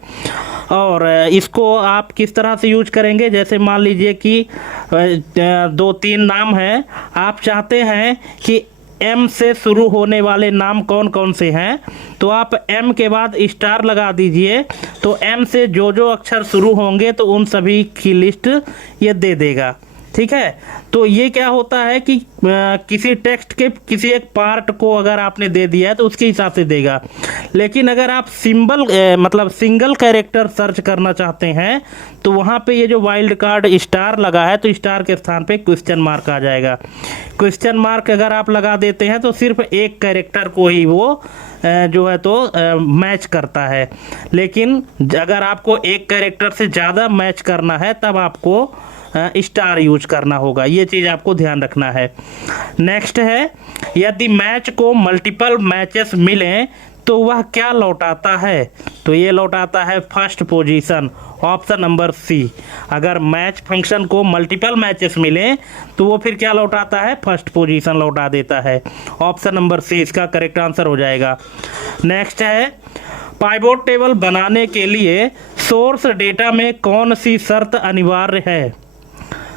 और इसको आप किस तरह से यूज करेंगे, जैसे मान लीजिए कि 2-3 नाम हैं, आप चाहते हैं कि एम से शुरू होने वाले नाम कौन कौन से हैं, तो आप एम के बाद स्टार लगा दीजिए, तो एम से जो जो अक्षर शुरू होंगे तो उन सभी की लिस्ट ये दे देगा। ठीक है, तो ये क्या होता है कि किसी टेक्स्ट के किसी एक पार्ट को अगर आपने दे दिया है तो उसके हिसाब से देगा। लेकिन अगर आप मतलब सिंगल कैरेक्टर सर्च करना चाहते हैं तो वहाँ पे ये जो वाइल्ड कार्ड स्टार लगा है तो स्टार के स्थान पे क्वेश्चन मार्क आ जाएगा। क्वेश्चन मार्क अगर आप लगा देते हैं तो सिर्फ एक कैरेक्टर को ही वो जो है तो मैच करता है। लेकिन अगर आपको एक कैरेक्टर से ज़्यादा मैच करना है तब आपको स्टार यूज करना होगा, ये चीज़ आपको ध्यान रखना है। नेक्स्ट है यदि मैच को मल्टीपल मैचेस मिलें तो वह क्या लौटाता है? तो ये लौटाता है first position, option number C. अगर मैच फंक्शन को मल्टीपल मैचेस मिले तो वो फिर क्या लौटाता है? फर्स्ट पोजीशन लौटा देता है। ऑप्शन नंबर सी इसका करेक्ट आंसर हो जाएगा। नेक्स्ट है पाइवोट टेबल बनाने के लिए सोर्स डेटा में कौन सी शर्त अनिवार्य है?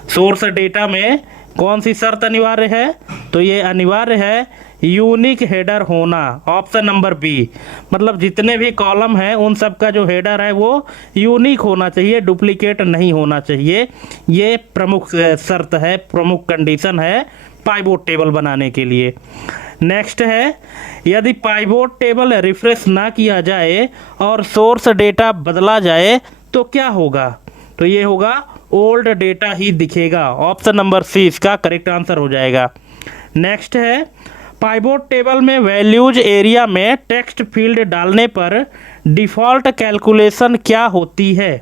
सोर्स डेटा में कौन सी शर्त अनिवार्य है? तो ये अनिवार्य है यूनिक हेडर होना, ऑप्शन नंबर बी। मतलब जितने भी कॉलम हैं उन सब का जो हेडर है वो यूनिक होना चाहिए, डुप्लीकेट नहीं होना चाहिए। ये प्रमुख शर्त है, प्रमुख कंडीशन है पाइवोट टेबल बनाने के लिए। नेक्स्ट है यदि पाइवोट टेबल रिफ्रेश ना किया जाए और सोर्स डेटा बदला जाए तो क्या होगा? तो ये होगा ओल्ड डेटा ही दिखेगा। ऑप्शन नंबर सी इसका करेक्ट आंसर हो जाएगा। नेक्स्ट है पाइवोट टेबल में वैल्यूज एरिया में टेक्स्ट फील्ड डालने पर डिफ़ॉल्ट कैलकुलेशन क्या होती है?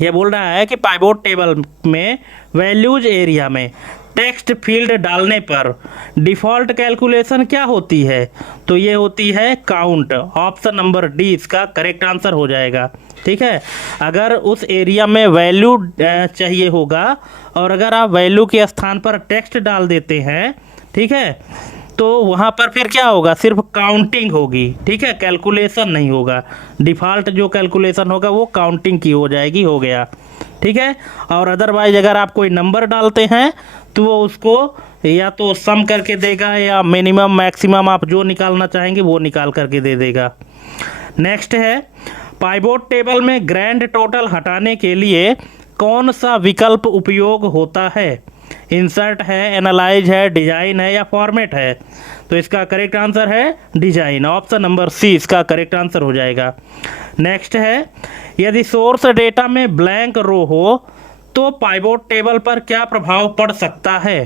ये बोल रहा है कि पाइवोट टेबल में वैल्यूज एरिया में टेक्स्ट फील्ड डालने पर डिफ़ॉल्ट कैलकुलेशन क्या होती है? तो ये होती है काउंट। ऑप्शन नंबर डी इसका करेक्ट आंसर हो जाएगा। ठीक है, अगर उस एरिया में वैल्यू चाहिए होगा और अगर आप वैल्यू के स्थान पर टेक्स्ट डाल देते हैं, ठीक है, तो वहाँ पर फिर क्या होगा? सिर्फ काउंटिंग होगी। ठीक है, कैलकुलेशन नहीं होगा। डिफ़ॉल्ट जो कैलकुलेशन होगा वो काउंटिंग की हो जाएगी, हो गया। ठीक है, और अदरवाइज अगर आप कोई नंबर डालते हैं तो वो उसको या तो सम करके देगा या मिनिमम मैक्सिमम आप जो निकालना चाहेंगे वो निकाल करके दे देगा। नेक्स्ट है पाइवोट टेबल में ग्रैंड टोटल हटाने के लिए कौन सा विकल्प उपयोग होता है? इंसर्ट है, एनालाइज है, डिजाइन है या फॉर्मेट है? तो इसका करेक्ट आंसर है डिजाइन। ऑप्शन नंबर सी इसका करेक्ट आंसर हो जाएगा। नेक्स्ट है यदि सोर्स डेटा में ब्लैंक रो हो तो पाइवोट टेबल पर क्या प्रभाव पड़ सकता है?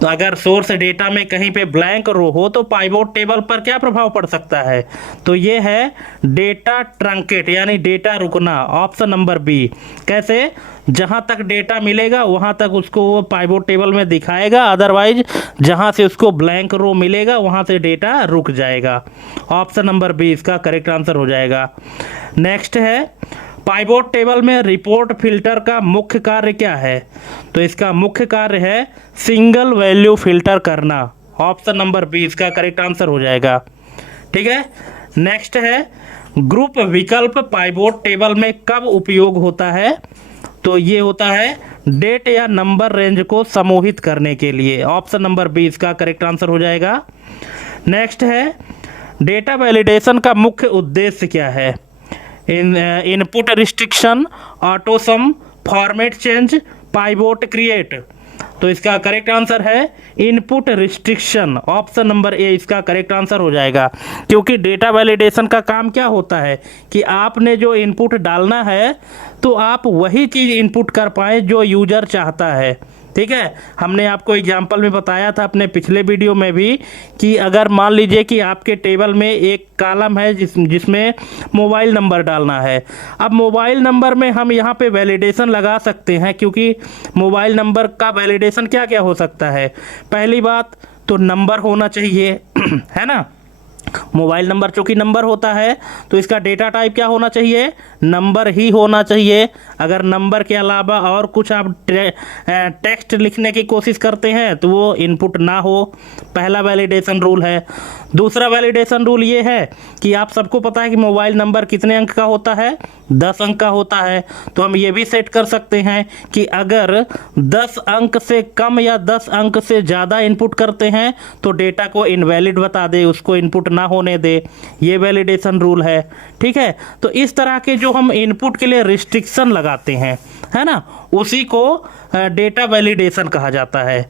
तो अगर सोर्स डेटा में कहीं पे ब्लैंक रो हो तो पाइवोट टेबल पर क्या प्रभाव पड़ सकता है? तो ये है डेटा ट्रंकेट यानी डेटा रुकना। Option number B. कैसे? जहां तक डेटा मिलेगा वहां तक उसको वो पाइवोट टेबल में दिखाएगा, अदरवाइज जहां से उसको ब्लैंक रो मिलेगा वहां से डेटा रुक जाएगा। ऑप्शन नंबर बी इसका करेक्ट आंसर हो जाएगा। नेक्स्ट है पाइवोट टेबल में रिपोर्ट फिल्टर का मुख्य कार्य क्या है? तो इसका मुख्य कार्य है सिंगल वैल्यू फिल्टर करना। ऑप्शन नंबर बी इसका करेक्ट आंसर हो जाएगा। ठीक है, नेक्स्ट है ग्रुप विकल्प पाइवोट टेबल में कब उपयोग होता है? तो ये होता है डेट या नंबर रेंज को समूहित करने के लिए। ऑप्शन नंबर बी इसका करेक्ट आंसर हो जाएगा। नेक्स्ट है, डेटा वैलिडेशन का मुख्य उद्देश्य क्या है? Input restriction, AutoSum, format change, pivot create. तो इसका करेक्ट आंसर है input restriction. Option number A इसका करेक्ट आंसर हो जाएगा, क्योंकि डेटा वैलिडेशन का काम क्या होता है कि आपने जो इनपुट डालना है तो आप वही चीज़ इनपुट कर पाएँ जो यूजर चाहता है। ठीक है, हमने आपको एग्जाम्पल में बताया था अपने पिछले वीडियो में भी कि अगर मान लीजिए कि आपके टेबल में एक कॉलम है जिसमें मोबाइल नंबर डालना है। अब मोबाइल नंबर में हम यहाँ पे वैलिडेशन लगा सकते हैं, क्योंकि मोबाइल नंबर का वैलिडेशन क्या क्या हो सकता है? पहली बात तो नंबर होना चाहिए है ना, मोबाइल नंबर चूँकि नंबर होता है तो इसका डेटा टाइप क्या होना चाहिए? नंबर ही होना चाहिए। अगर नंबर के अलावा और कुछ आप टेक्स्ट लिखने की कोशिश करते हैं तो वो इनपुट ना हो, पहला वैलिडेशन रूल है। दूसरा वैलिडेशन रूल ये है कि आप सबको पता है कि मोबाइल नंबर कितने अंक का होता है? 10 अंक का होता है। तो हम ये भी सेट कर सकते हैं कि अगर 10 अंक से कम या 10 अंक से ज़्यादा इनपुट करते हैं तो डेटा को इनवैलिड बता दे, उसको इनपुट ना होने दे। ये वैलिडेशन रूल है। ठीक है, तो इस तरह के जो हम इनपुट के लिए रिस्ट्रिक्शन लगाते हैं, है ना, उसी को डेटा वैलिडेशन कहा जाता है।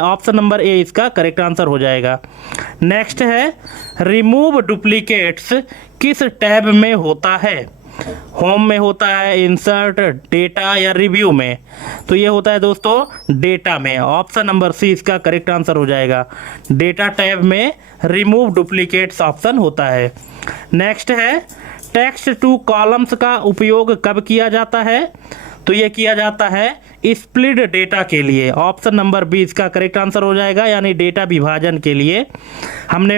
ऑप्शन नंबर ए इसका करेक्ट आंसर हो जाएगा। नेक्स्ट है, रिमूव डुप्लीकेट्स किस टैब में होता है? होम में होता है, इंसर्ट, डेटा या रिव्यू में? तो ये होता है दोस्तों डेटा में। ऑप्शन नंबर सी इसका करेक्ट आंसर हो जाएगा। डेटा टैब में रिमूव डुप्लीकेट्स ऑप्शन होता है। नेक्स्ट है, टेक्स्ट टू कॉलम्स का उपयोग कब किया जाता है? तो ये किया जाता है स्प्लिट डेटा के लिए। ऑप्शन नंबर बी इसका करेक्ट आंसर हो जाएगा, यानी डेटा विभाजन के लिए। हमने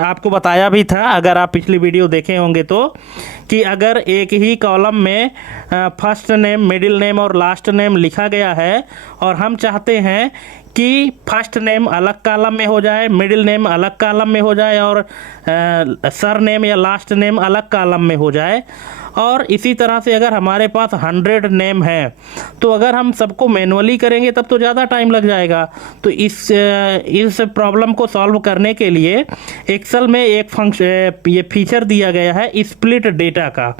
आपको बताया भी था, अगर आप पिछली वीडियो देखे होंगे तो, कि अगर एक ही कॉलम में फर्स्ट नेम, मिडिल नेम और लास्ट नेम लिखा गया है और हम चाहते हैं कि फर्स्ट नेम अलग कॉलम में हो जाए, मिडिल नेम अलग कॉलम में हो जाए और सर नेम या लास्ट नेम अलग कॉलम में हो जाए, और इसी तरह से अगर हमारे पास 100 नेम है तो अगर हम सबको मैनुअली करेंगे तब तो ज़्यादा टाइम लग जाएगा। तो इस प्रॉब्लम को सॉल्व करने के लिए एक्सेल में एक ये फीचर दिया गया है स्प्लिट डेटा का।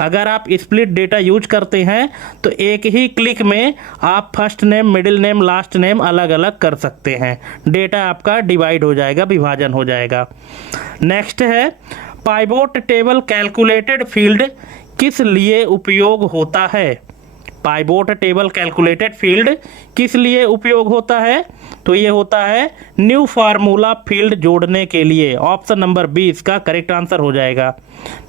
अगर आप स्प्लिट डेटा यूज करते हैं तो एक ही क्लिक में आप first name, middle name, last name अलग अलग कर सकते हैं। डेटा आपका डिवाइड हो जाएगा, विभाजन हो जाएगा। नेक्स्ट है, पाइवोट टेबल कैलकुलेटेड फील्ड किस लिए उपयोग होता है? पाइवोट टेबल कैलकुलेटेड फील्ड किस लिए उपयोग होता है? तो ये होता है न्यू फार्मूला फील्ड जोड़ने के लिए। ऑप्शन नंबर बी इसका करेक्ट आंसर हो जाएगा।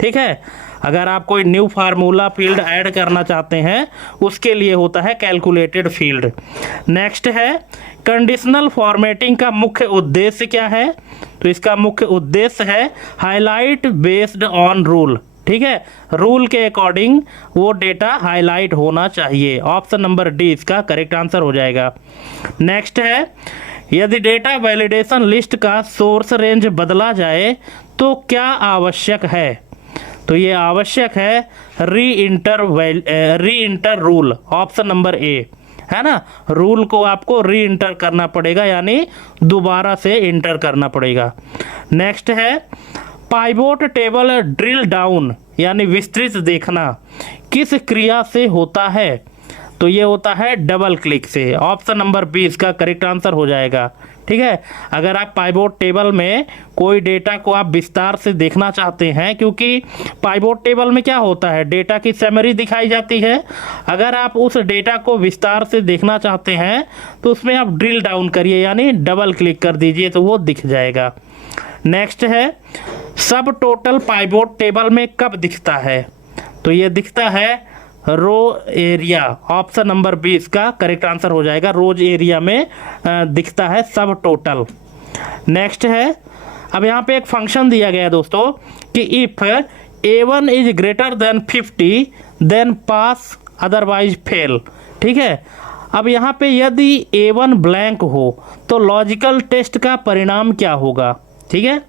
ठीक है, अगर आप कोई न्यू फार्मूला फील्ड ऐड करना चाहते हैं उसके लिए होता है कैलकुलेटेड फील्ड। नेक्स्ट है, कंडीशनल फॉर्मेटिंग का मुख्य उद्देश्य क्या है? तो इसका मुख्य उद्देश्य है हाईलाइट बेस्ड ऑन रूल। ठीक है, रूल के अकॉर्डिंग वो डेटा हाईलाइट होना चाहिए। ऑप्शन नंबर डी इसका करेक्ट आंसर हो जाएगा। नेक्स्ट है, यदि डेटा वैलिडेशन लिस्ट का सोर्स रेंज बदला जाए तो क्या आवश्यक है? तो ये आवश्यक है री इंटर रूल। ऑप्शन नंबर ए है ना, रूल को आपको री इंटर करना पड़ेगा, यानी दोबारा से इंटर करना पड़ेगा। नेक्स्ट है, पाइवोट टेबल ड्रिल डाउन यानी विस्तृत देखना किस क्रिया से होता है? तो ये होता है डबल क्लिक से। ऑप्शन नंबर बी इसका करेक्ट आंसर हो जाएगा। ठीक है, अगर आप पाइवोट टेबल में कोई डेटा को आप विस्तार से देखना चाहते हैं, क्योंकि पाइवोट टेबल में क्या होता है, डेटा की समरी दिखाई जाती है। अगर आप उस डेटा को विस्तार से देखना चाहते हैं तो उसमें आप ड्रिल डाउन करिए, यानी डबल क्लिक कर दीजिए तो वो दिख जाएगा। नेक्स्ट है, सब टोटल पाइवोट टेबल में कब दिखता है? तो ये दिखता है रो एरिया। ऑप्शन नंबर बी इसका करेक्ट आंसर हो जाएगा। रोज एरिया में दिखता है सब टोटल। नेक्स्ट है, अब यहाँ पे एक फंक्शन दिया गया है दोस्तों कि if A1 is greater than 50 then pass otherwise fail. ठीक है, अब यहाँ पे यदि A1 ब्लैंक हो तो लॉजिकल टेस्ट का परिणाम क्या होगा? ठीक है,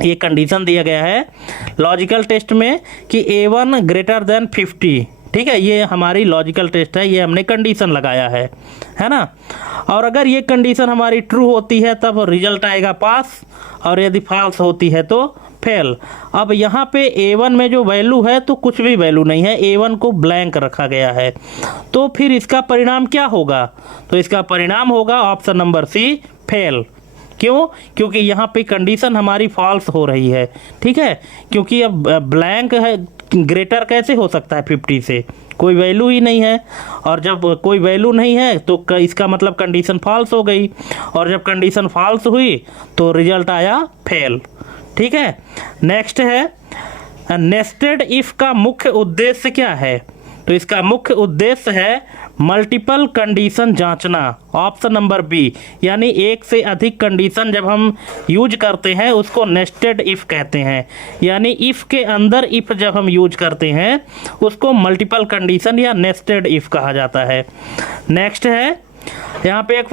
ये कंडीशन दिया गया है लॉजिकल टेस्ट में कि A1 ग्रेटर देन 50, ठीक है, ये हमारी लॉजिकल टेस्ट है, ये हमने कंडीशन लगाया है ना। और अगर ये कंडीशन हमारी ट्रू होती है तब रिजल्ट आएगा पास, और यदि फॉल्स होती है तो फेल। अब यहाँ पे A1 में जो वैल्यू है तो कुछ भी वैल्यू नहीं है, A1 को ब्लैंक रखा गया है, तो फिर इसका परिणाम क्या होगा? तो इसका परिणाम होगा ऑप्शन नंबर सी, फेल। क्यों? क्योंकि यहाँ पे कंडीशन हमारी फॉल्स हो रही है, ठीक है, क्योंकि अब ब्लैंक है, ग्रेटर कैसे हो सकता है 50 से? कोई वैल्यू ही नहीं है, और जब कोई वैल्यू नहीं है तो इसका मतलब कंडीशन फॉल्स हो गई, और जब कंडीशन फॉल्स हुई तो रिजल्ट आया फेल, ठीक है। नेक्स्ट है नेस्टेड इफ का मुख्य उद्देश्य क्या है? तो इसका मुख्य उद्देश्य है मल्टीपल कंडीशन जांचना, ऑप्शन नंबर बी, यानी एक से अधिक कंडीशन जब हम यूज करते हैं उसको नेस्टेड इफ़ कहते हैं, यानी इफ़ के अंदर इफ़ जब हम यूज करते हैं उसको मल्टीपल कंडीशन या नेस्टेड इफ़ कहा जाता है। नेक्स्ट है यहाँ पे एक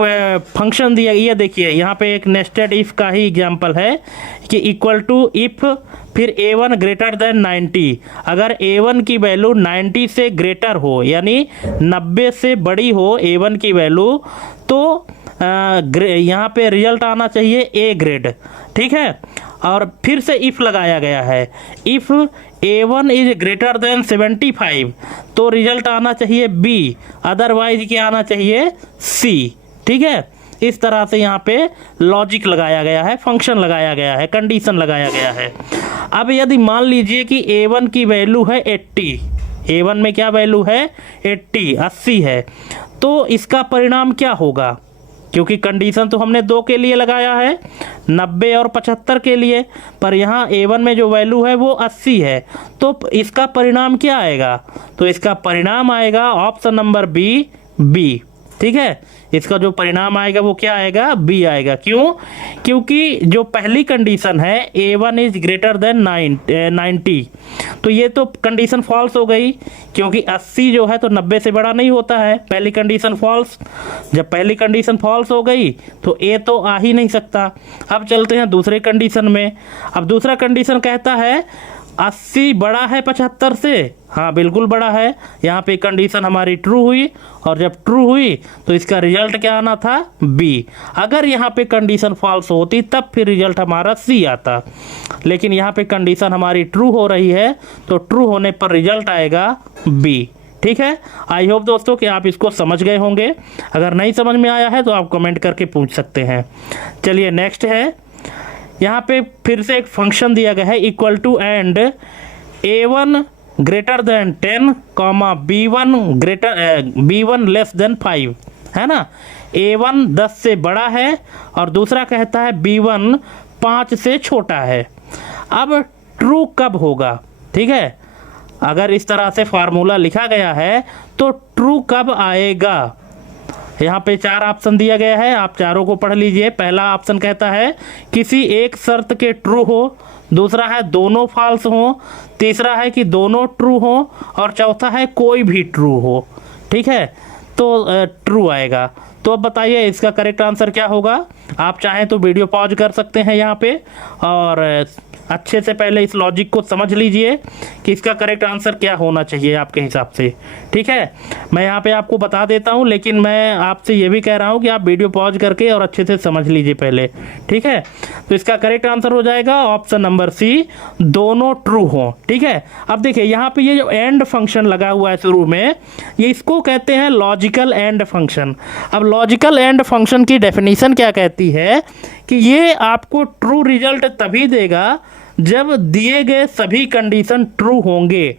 फंक्शन दिया, ये देखिए यहाँ पे एक नेस्टेड इफ़ का ही एग्जांपल है कि इक्वल टू इफ़ फिर A1 ग्रेटर देन 90, अगर A1 की वैल्यू 90 से ग्रेटर हो यानी 90 से बड़ी हो A1 की वैल्यू, तो यहाँ पे रिजल्ट आना चाहिए A ग्रेड, ठीक है। और फिर से इफ़ लगाया गया है, if A1 is greater then 75, तो रिजल्ट आना चाहिए B, अदरवाइज क्या आना चाहिए C, ठीक है। इस तरह से यहाँ पे लॉजिक लगाया गया है, फंक्शन लगाया गया है, कंडीशन लगाया गया है। अब यदि मान लीजिए कि A1 की वैल्यू है 80, A1 में क्या वैल्यू है 80 है, तो इसका परिणाम क्या होगा? क्योंकि कंडीशन तो हमने 2 के लिए लगाया है, 90 और 75 के लिए, पर यहाँ A1 में जो वैल्यू है वो 80 है, तो इसका परिणाम क्या आएगा? तो इसका परिणाम आएगा ऑप्शन नंबर बी, ठीक है। इसका जो परिणाम आएगा वो क्या आएगा? बी आएगा। क्यों? क्योंकि जो पहली कंडीशन है A1 इज ग्रेटर देन 90, तो ये तो कंडीशन फॉल्स हो गई, क्योंकि 80 जो है तो 90 से बड़ा नहीं होता है, पहली कंडीशन फॉल्स। जब पहली कंडीशन फॉल्स हो गई तो ए तो आ ही नहीं सकता। अब चलते हैं दूसरे कंडीशन में। अब दूसरा कंडीशन कहता है 80 बड़ा है 75 से, हाँ बिल्कुल बड़ा है। यहाँ पे कंडीशन हमारी ट्रू हुई, और जब ट्रू हुई तो इसका रिजल्ट क्या आना था? बी। अगर यहाँ पे कंडीशन फॉल्स होती तब फिर रिजल्ट हमारा सी आता, लेकिन यहाँ पे कंडीशन हमारी ट्रू हो रही है तो ट्रू होने पर रिजल्ट आएगा बी, ठीक है। आई होप दोस्तों कि आप इसको समझ गए होंगे। अगर नहीं समझ में आया है तो आप कमेंट करके पूछ सकते हैं। चलिए नेक्स्ट है, यहाँ पे फिर से एक फंक्शन दिया गया है equal to and A1 greater than 10 comma B1 less than 5, है ना। A1 10 से बड़ा है और दूसरा कहता है B1 5 से छोटा है। अब ट्रू कब होगा? ठीक है, अगर इस तरह से फार्मूला लिखा गया है तो ट्रू कब आएगा? यहाँ पे 4 ऑप्शन दिया गया है, आप चारों को पढ़ लीजिए। पहला ऑप्शन कहता है किसी एक शर्त के ट्रू हो, दूसरा है दोनों फॉल्स हो, तीसरा है कि दोनों ट्रू हो, और चौथा है कोई भी ट्रू हो, ठीक है। तो ट्रू आएगा। तो अब बताइए इसका करेक्ट आंसर क्या होगा? आप चाहें तो वीडियो पॉज कर सकते हैं यहाँ पे, और अच्छे से पहले इस लॉजिक को समझ लीजिए कि इसका करेक्ट आंसर क्या होना चाहिए आपके हिसाब से, ठीक है। मैं यहाँ पे आपको बता देता हूँ, लेकिन मैं आपसे ये भी कह रहा हूँ कि आप वीडियो पॉज करके और अच्छे से समझ लीजिए पहले, ठीक है। तो इसका करेक्ट आंसर हो जाएगा ऑप्शन नंबर सी, दोनों ट्रू हो, ठीक है। अब देखिए यहाँ पे ये जो एंड फंक्शन लगा हुआ है शुरू में, ये इसको कहते हैं लॉजिकल एंड फंक्शन। अब लॉजिकल एंड फंक्शन की डेफिनेशन क्या कहती है कि ये आपको ट्रू रिजल्ट तभी देगा जब दिए गए सभी कंडीशन ट्रू होंगे।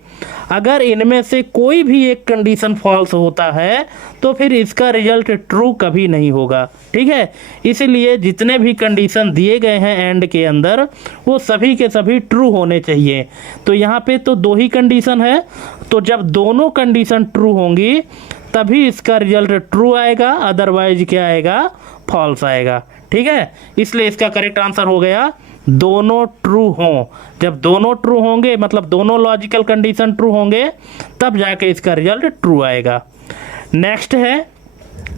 अगर इनमें से कोई भी एक कंडीशन फॉल्स होता है तो फिर इसका रिजल्ट ट्रू कभी नहीं होगा, ठीक है। इसलिए जितने भी कंडीशन दिए गए हैं एंड के अंदर वो सभी के सभी ट्रू होने चाहिए। तो यहाँ पे तो 2 ही कंडीशन है, तो जब दोनों कंडीशन ट्रू होंगी तभी इसका रिजल्ट ट्रू आएगा, अदरवाइज क्या आएगा? फॉल्स आएगा, ठीक है। इसलिए इसका करेक्ट आंसर हो गया दोनों ट्रू हों। जब दोनों ट्रू होंगे मतलब दोनों लॉजिकल कंडीशन ट्रू होंगे तब जाके इसका रिजल्ट ट्रू आएगा। नेक्स्ट है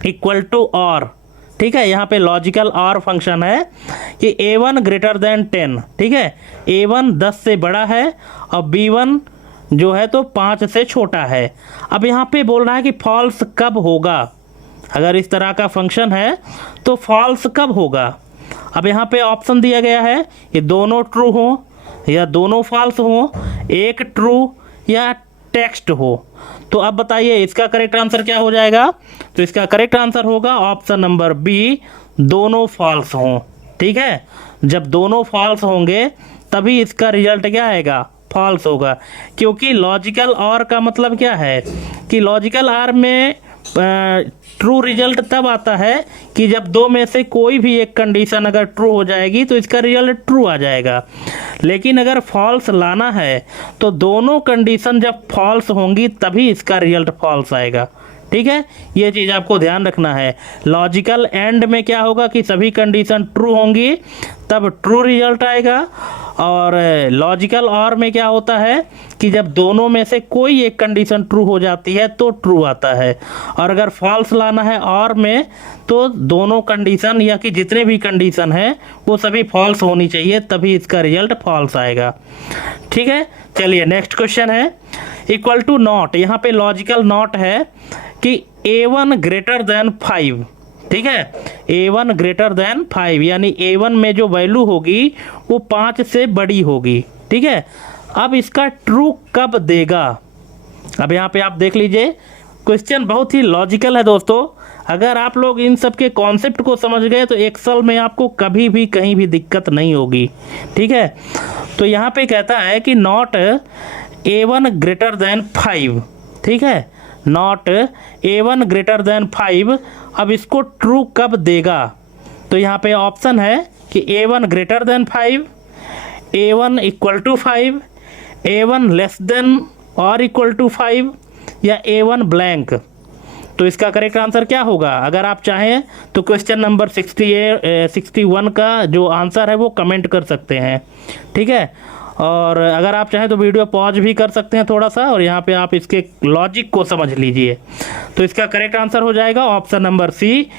इक्वल टू और, ठीक है, यहाँ पे लॉजिकल और फंक्शन है कि A1 ग्रेटर देन 10, ठीक है, A1 10 से बड़ा है और B1 जो है तो 5 से छोटा है। अब यहाँ पे बोल रहा है कि फॉल्स कब होगा, अगर इस तरह का फंक्शन है तो फॉल्स कब होगा। अब यहाँ पे ऑप्शन दिया गया है, ये दोनों ट्रू हो या दोनों फॉल्स हो, एक ट्रू या टेक्स्ट हो। तो अब बताइए इसका करेक्ट आंसर क्या हो जाएगा। तो इसका करेक्ट आंसर होगा ऑप्शन नंबर बी, दोनों फॉल्स हों। ठीक है, जब दोनों फॉल्स होंगे तभी इसका रिजल्ट क्या आएगा, फॉल्स होगा। क्योंकि लॉजिकल और का मतलब क्या है कि लॉजिकल आर में ट्रू रिजल्ट तब आता है कि जब दो में से कोई भी एक कंडीशन अगर ट्रू हो जाएगी तो इसका रिजल्ट ट्रू आ जाएगा। लेकिन अगर फॉल्स लाना है तो दोनों कंडीशन जब फॉल्स होंगी तभी इसका रिजल्ट फॉल्स आएगा। ठीक है, ये चीज़ आपको ध्यान रखना है। लॉजिकल एंड में क्या होगा कि सभी कंडीशन ट्रू होंगी तब ट्रू रिजल्ट आएगा, और लॉजिकल और में क्या होता है कि जब दोनों में से कोई एक कंडीशन ट्रू हो जाती है तो ट्रू आता है। और अगर फॉल्स लाना है और में तो दोनों कंडीशन या कि जितने भी कंडीशन हैं वो सभी फॉल्स होनी चाहिए तभी इसका रिजल्ट फॉल्स आएगा। ठीक है, चलिए नेक्स्ट क्वेश्चन है इक्वल टू नॉट। यहाँ पे लॉजिकल नॉट है कि A1 ग्रेटर देन 5। ठीक है, A1 ग्रेटर देन 5 यानी A1 में जो वैल्यू होगी वो 5 से बड़ी होगी। ठीक है, अब इसका ट्रू कब देगा। अब यहाँ पे आप देख लीजिए, क्वेश्चन बहुत ही लॉजिकल है दोस्तों। अगर आप लोग इन सब के कॉन्सेप्ट को समझ गए तो एक्सेल में आपको कभी भी कहीं भी दिक्कत नहीं होगी। ठीक है, तो यहाँ पे कहता है कि नॉट A1 ग्रेटर देन 5। ठीक है, नॉट A1 ग्रेटर देन 5। अब इसको ट्रू कब देगा। तो यहाँ पे ऑप्शन है कि A1 greater than 5, A1 equal to 5, A1 less than और इक्वल टू 5 या A1 ब्लैंक। तो इसका करेक्ट आंसर क्या होगा। अगर आप चाहें तो क्वेश्चन नंबर 61 का जो आंसर है वो कमेंट कर सकते हैं। ठीक है, और अगर आप चाहें तो वीडियो पॉज भी कर सकते हैं थोड़ा सा, और यहाँ पे आप इसके लॉजिक को समझ लीजिए। तो इसका करेक्ट आंसर हो जाएगा option number C,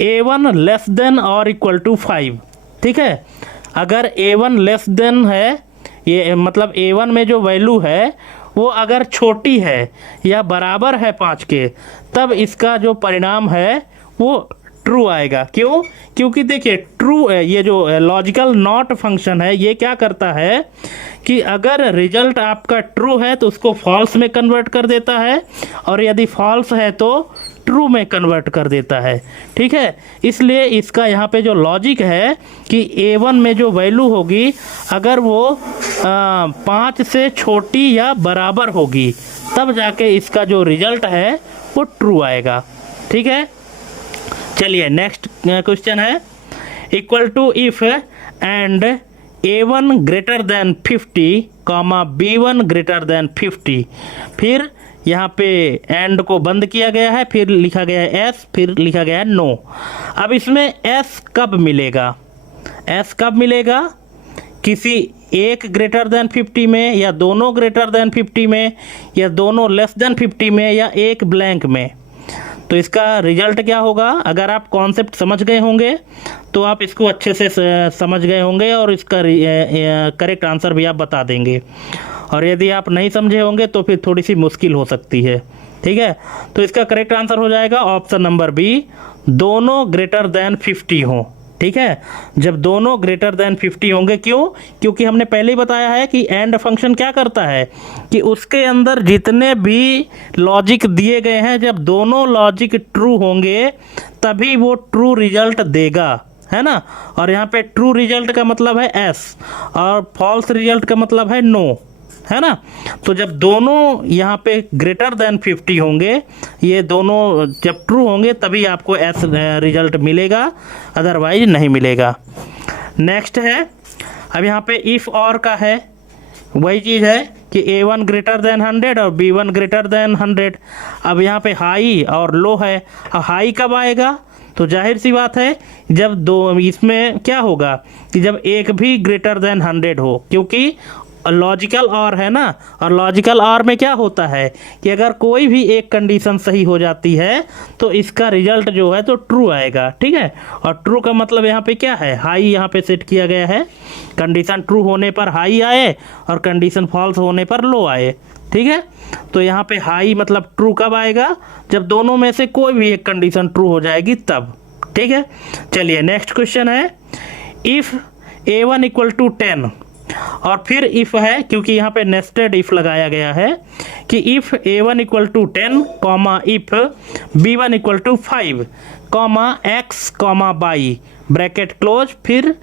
A1 less than और इक्वल टू 5। ठीक है, अगर A1 लेस देन है, ये मतलब A1 में जो वैल्यू है वो अगर छोटी है या बराबर है 5 के, तब इसका जो परिणाम है वो ट्रू आएगा। क्यों, क्योंकि देखिए ट्रू, ये जो लॉजिकल नॉट फंक्शन है ये क्या करता है कि अगर रिजल्ट आपका ट्रू है तो उसको फॉल्स में कन्वर्ट कर देता है, और यदि फॉल्स है तो ट्रू में कन्वर्ट कर देता है। ठीक है, इसलिए इसका यहाँ पे जो लॉजिक है कि A1 में जो वैल्यू होगी अगर वो 5 से छोटी या बराबर होगी तब जाके इसका जो रिजल्ट है वो ट्रू आएगा। ठीक है, चलिए नेक्स्ट क्वेश्चन है equal to if and A1 greater than 50 comma B1 greater than 50। फिर यहाँ पे एंड को बंद किया गया है, फिर लिखा गया है एस, फिर लिखा गया है नो। अब इसमें एस कब मिलेगा, एस कब मिलेगा, किसी एक ग्रेटर देन 50 में, या दोनों ग्रेटर देन 50 में, या दोनों लेस देन 50 में, या एक ब्लैंक में। तो इसका रिजल्ट क्या होगा। अगर आप कॉन्सेप्ट समझ गए होंगे तो आप इसको अच्छे से समझ गए होंगे और इसका करेक्ट आंसर भी आप बता देंगे, और यदि आप नहीं समझे होंगे तो फिर थोड़ी सी मुश्किल हो सकती है। ठीक है, तो इसका करेक्ट आंसर हो जाएगा ऑप्शन नंबर बी, दोनों ग्रेटर देन 50 हों। ठीक है, जब दोनों ग्रेटर देन 50 होंगे। क्यों, क्योंकि हमने पहले ही बताया है कि एंड फंक्शन क्या करता है कि उसके अंदर जितने भी लॉजिक दिए गए हैं जब दोनों लॉजिक ट्रू होंगे तभी वो ट्रू रिजल्ट देगा, है ना। और यहाँ पे ट्रू रिजल्ट का मतलब है एस और फॉल्स रिजल्ट का मतलब है नो, है ना। तो जब दोनों यहाँ पे ग्रेटर देन 50 होंगे, ये दोनों जब ट्रू होंगे तभी आपको एस रिजल्ट मिलेगा, अदरवाइज नहीं मिलेगा। नेक्स्ट है, अब यहाँ पे इफ़ और का है, वही चीज़ है कि A1 ग्रेटर देन 100 और B1 ग्रेटर देन 100। अब यहाँ पे हाई और लो है। अब हाई कब आएगा, तो जाहिर सी बात है जब दो, इसमें क्या होगा कि जब एक भी ग्रेटर देन 100 हो, क्योंकि लॉजिकल और है ना, और लॉजिकल और में क्या होता है कि अगर कोई भी एक कंडीशन सही हो जाती है तो इसका रिजल्ट जो है तो ट्रू आएगा। ठीक है, और ट्रू का मतलब यहाँ पे क्या है, हाई यहाँ पे सेट किया गया है। कंडीशन ट्रू होने पर हाई आए और कंडीशन फॉल्स होने पर लो आए। ठीक है, तो यहाँ पे हाई मतलब ट्रू कब आएगा, जब दोनों में से कोई भी एक कंडीशन ट्रू हो जाएगी तब। ठीक है, चलिए नेक्स्ट क्वेश्चन है, इफ़ A1 इक्वल टू 10, और फिर इफ़ है क्योंकि यहाँ पे नेस्टेड इफ़ लगाया गया है कि if A1 equal to 10 comma if B1 equal to 5 comma X comma Y bracket close, फिर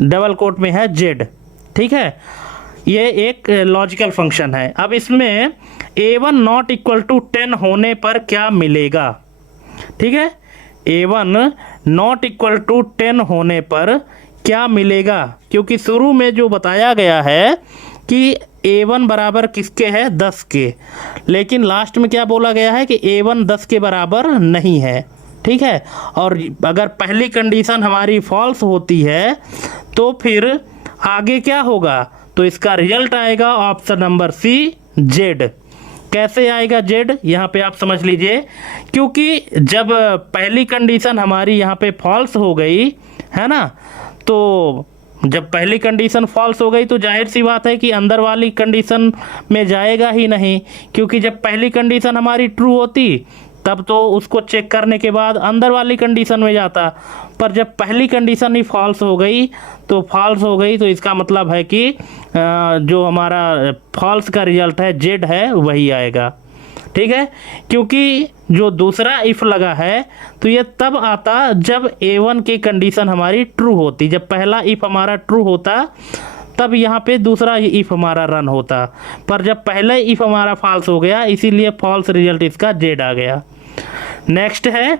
डबल कोट में है Z। ठीक है, ये एक लॉजिकल फंक्शन है। अब इसमें A1 नॉट इक्वल टू 10 होने पर क्या मिलेगा। ठीक है, A1 नॉट इक्वल टू 10 होने पर क्या मिलेगा, क्योंकि शुरू में जो बताया गया है कि A1 बराबर किसके है, 10 के, लेकिन लास्ट में क्या बोला गया है कि A1 10 के बराबर नहीं है। ठीक है, और अगर पहली कंडीशन हमारी फॉल्स होती है तो फिर आगे क्या होगा, तो इसका रिजल्ट आएगा ऑप्शन नंबर सी Z। कैसे आएगा Z, यहाँ पे आप समझ लीजिए, क्योंकि जब पहली कंडीशन हमारी यहाँ पे फॉल्स हो गई है ना, तो जब पहली कंडीशन फॉल्स हो गई तो जाहिर सी बात है कि अंदर वाली कंडीशन में जाएगा ही नहीं, क्योंकि जब पहली कंडीशन हमारी ट्रू होती तब तो उसको चेक करने के बाद अंदर वाली कंडीशन में जाता, पर जब पहली कंडीशन ही फॉल्स हो गई तो इसका मतलब है कि जो हमारा फॉल्स का रिजल्ट है Z है वही आएगा। ठीक है, क्योंकि जो दूसरा इफ़ लगा है तो ये तब आता जब A1 की कंडीशन हमारी ट्रू होती, जब पहला इफ़ हमारा ट्रू होता तब यहाँ पे दूसरा इफ़ हमारा रन होता, पर जब पहले इफ़ हमारा फॉल्स हो गया इसीलिए फॉल्स रिजल्ट इसका Z आ गया। नेक्स्ट है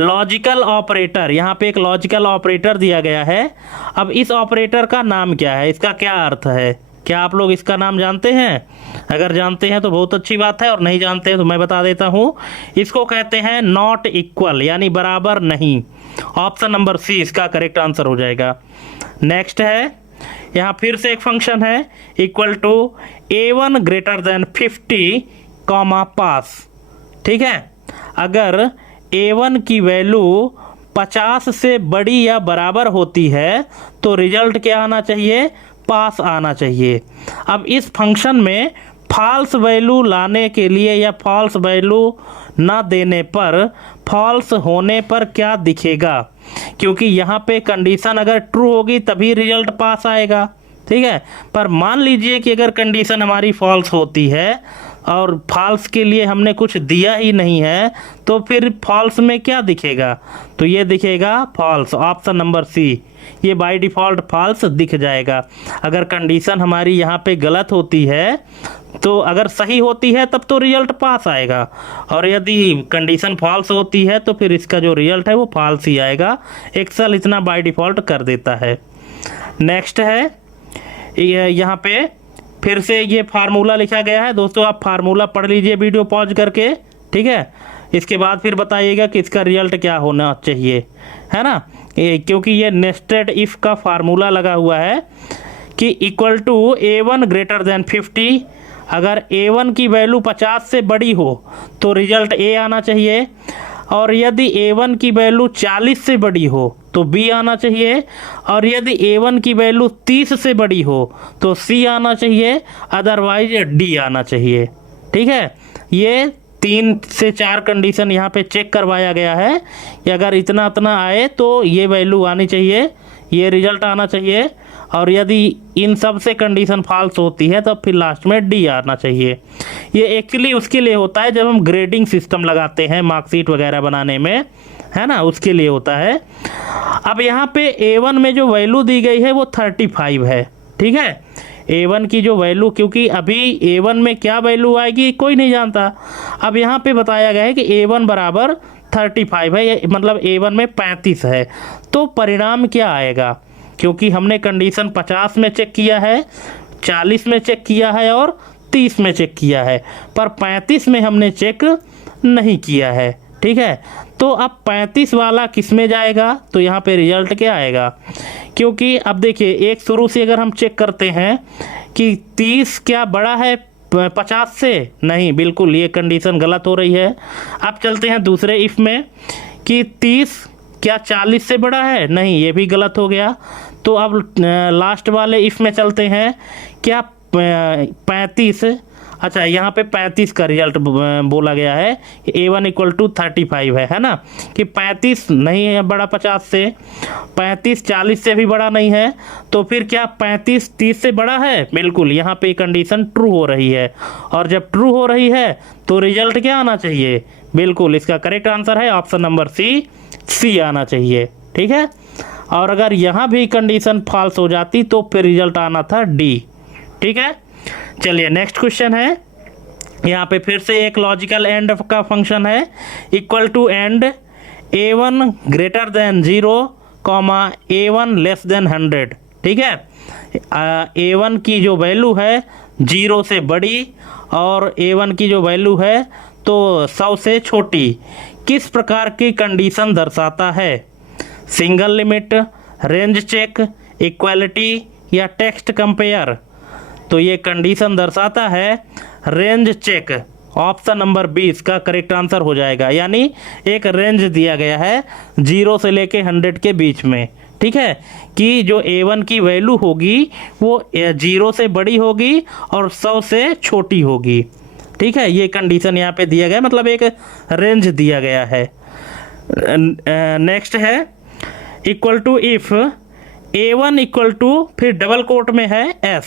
लॉजिकल ऑपरेटर, यहाँ पे एक लॉजिकल ऑपरेटर दिया गया है। अब इस ऑपरेटर का नाम क्या है, इसका क्या अर्थ है, क्या आप लोग इसका नाम जानते हैं? अगर जानते हैं तो बहुत अच्छी बात है, और नहीं जानते हैं तो मैं बता देता हूँ। इसको कहते हैं नॉट इक्वल, यानी बराबर नहीं। ऑप्शन नंबर सी इसका करेक्ट आंसर हो जाएगा। नेक्स्ट है, यहाँ फिर से एक फंक्शन है equal to A1 greater than 50 comma pass. ठीक है, अगर A1 की वैल्यू 50 से बड़ी या बराबर होती है तो रिजल्ट क्या आना चाहिए, पास आना चाहिए। अब इस फंक्शन में फॉल्स वैल्यू लाने के लिए या फॉल्स वैल्यू ना देने पर फॉल्स होने पर क्या दिखेगा, क्योंकि यहाँ पे कंडीशन अगर ट्रू होगी तभी रिजल्ट पास आएगा। ठीक है, पर मान लीजिए कि अगर कंडीशन हमारी फॉल्स होती है और फॉल्स के लिए हमने कुछ दिया ही नहीं है तो फिर फॉल्स में क्या दिखेगा, तो ये दिखेगा फॉल्स। ऑप्शन नंबर सी, ये बाय डिफ़ॉल्ट फॉल्स दिख जाएगा। अगर कंडीशन हमारी यहाँ पे गलत होती है तो अगर सही होती है तब तो रिजल्ट पास आएगा, और यदि कंडीशन फॉल्स होती है तो फिर इसका जो रिजल्ट है वो फॉल्स ही आएगा। एक्सेल इतना बाय डिफ़ॉल्ट कर देता है। नेक्स्ट है, यहाँ पे फिर से ये फार्मूला लिखा गया है। दोस्तों आप फार्मूला पढ़ लीजिए वीडियो पॉज करके, ठीक है, इसके बाद फिर बताइएगा कि इसका रिजल्ट क्या होना चाहिए, है ना। क्योंकि ये नेस्टेड इफ़ का फार्मूला लगा हुआ है कि equal to A1 greater than 50, अगर A1 की वैल्यू 50 से बड़ी हो तो रिजल्ट A आना चाहिए, और यदि A1 की वैल्यू 40 से बड़ी हो तो B आना चाहिए, और यदि A1 की वैल्यू 30 से बड़ी हो तो C आना चाहिए, अदरवाइज D आना चाहिए। ठीक है, ये 3 से 4 कंडीशन यहाँ पे चेक करवाया गया है कि अगर इतना इतना आए तो ये वैल्यू आनी चाहिए, ये रिजल्ट आना चाहिए, और यदि इन सब से कंडीशन फॉल्स होती है तो फिर लास्ट में D आना चाहिए। ये एक्चुअली उसके लिए होता है जब हम ग्रेडिंग सिस्टम लगाते हैं मार्कशीट वगैरह बनाने में, है ना, उसके लिए होता है। अब यहाँ पे A1 में जो वैल्यू दी गई है वो 35 है। ठीक है, A1 की जो वैल्यू, क्योंकि अभी A1 में क्या वैल्यू आएगी कोई नहीं जानता। अब यहाँ पे बताया गया है कि A1 बराबर 35 है, मतलब A1 में 35 है, तो परिणाम क्या आएगा, क्योंकि हमने कंडीशन 50 में चेक किया है, 40 में चेक किया है और 30 में चेक किया है, पर 35 में हमने चेक नहीं किया है। ठीक है, तो अब 35 वाला किस में जाएगा, तो यहाँ पे रिजल्ट क्या आएगा क्योंकि अब देखिए एक शुरू से अगर हम चेक करते हैं कि 30 क्या बड़ा है 50 से, नहीं, बिल्कुल ये कंडीशन गलत हो रही है। अब चलते हैं दूसरे इफ़ में कि 30 क्या 40 से बड़ा है, नहीं, ये भी गलत हो गया। तो अब लास्ट वाले इफ़ में चलते हैं, क्या 35, अच्छा यहाँ पे 35 का रिजल्ट बोला गया है, A1 = 35 है ना, कि 35 नहीं है बड़ा 50 से, 35 40 से भी बड़ा नहीं है, तो फिर क्या 35 30 से बड़ा है, बिल्कुल यहाँ पे कंडीशन ट्रू हो रही है। और जब ट्रू हो रही है तो रिजल्ट क्या आना चाहिए, बिल्कुल इसका करेक्ट आंसर है ऑप्शन नंबर सी आना चाहिए। ठीक है, और अगर यहाँ भी कंडीशन फॉल्स हो जाती तो फिर रिजल्ट आना था डी। ठीक है, चलिए नेक्स्ट क्वेश्चन है। यहाँ पे फिर से एक लॉजिकल एंड का फंक्शन है, equal to and A1 > 0, A1 < 100। ठीक है, A1 की जो वैल्यू है 0 से बड़ी और A1 की जो वैल्यू है तो 100 से छोटी, किस प्रकार की कंडीशन दर्शाता है, single limit, range check, equality या टेक्स्ट कंपेयर। तो ये कंडीशन दर्शाता है रेंज चेक, ऑप्शन नंबर 20 का करेक्ट आंसर हो जाएगा। यानी एक रेंज दिया गया है 0 से लेके 100 के बीच में। ठीक है, कि जो A1 की वैल्यू होगी वो 0 से बड़ी होगी और 100 से छोटी होगी। ठीक है, ये कंडीशन यहाँ पे दिया गया, मतलब एक रेंज दिया गया है। नेक्स्ट है इक्वल टू इफ A1 = फिर डबल कोट में है S,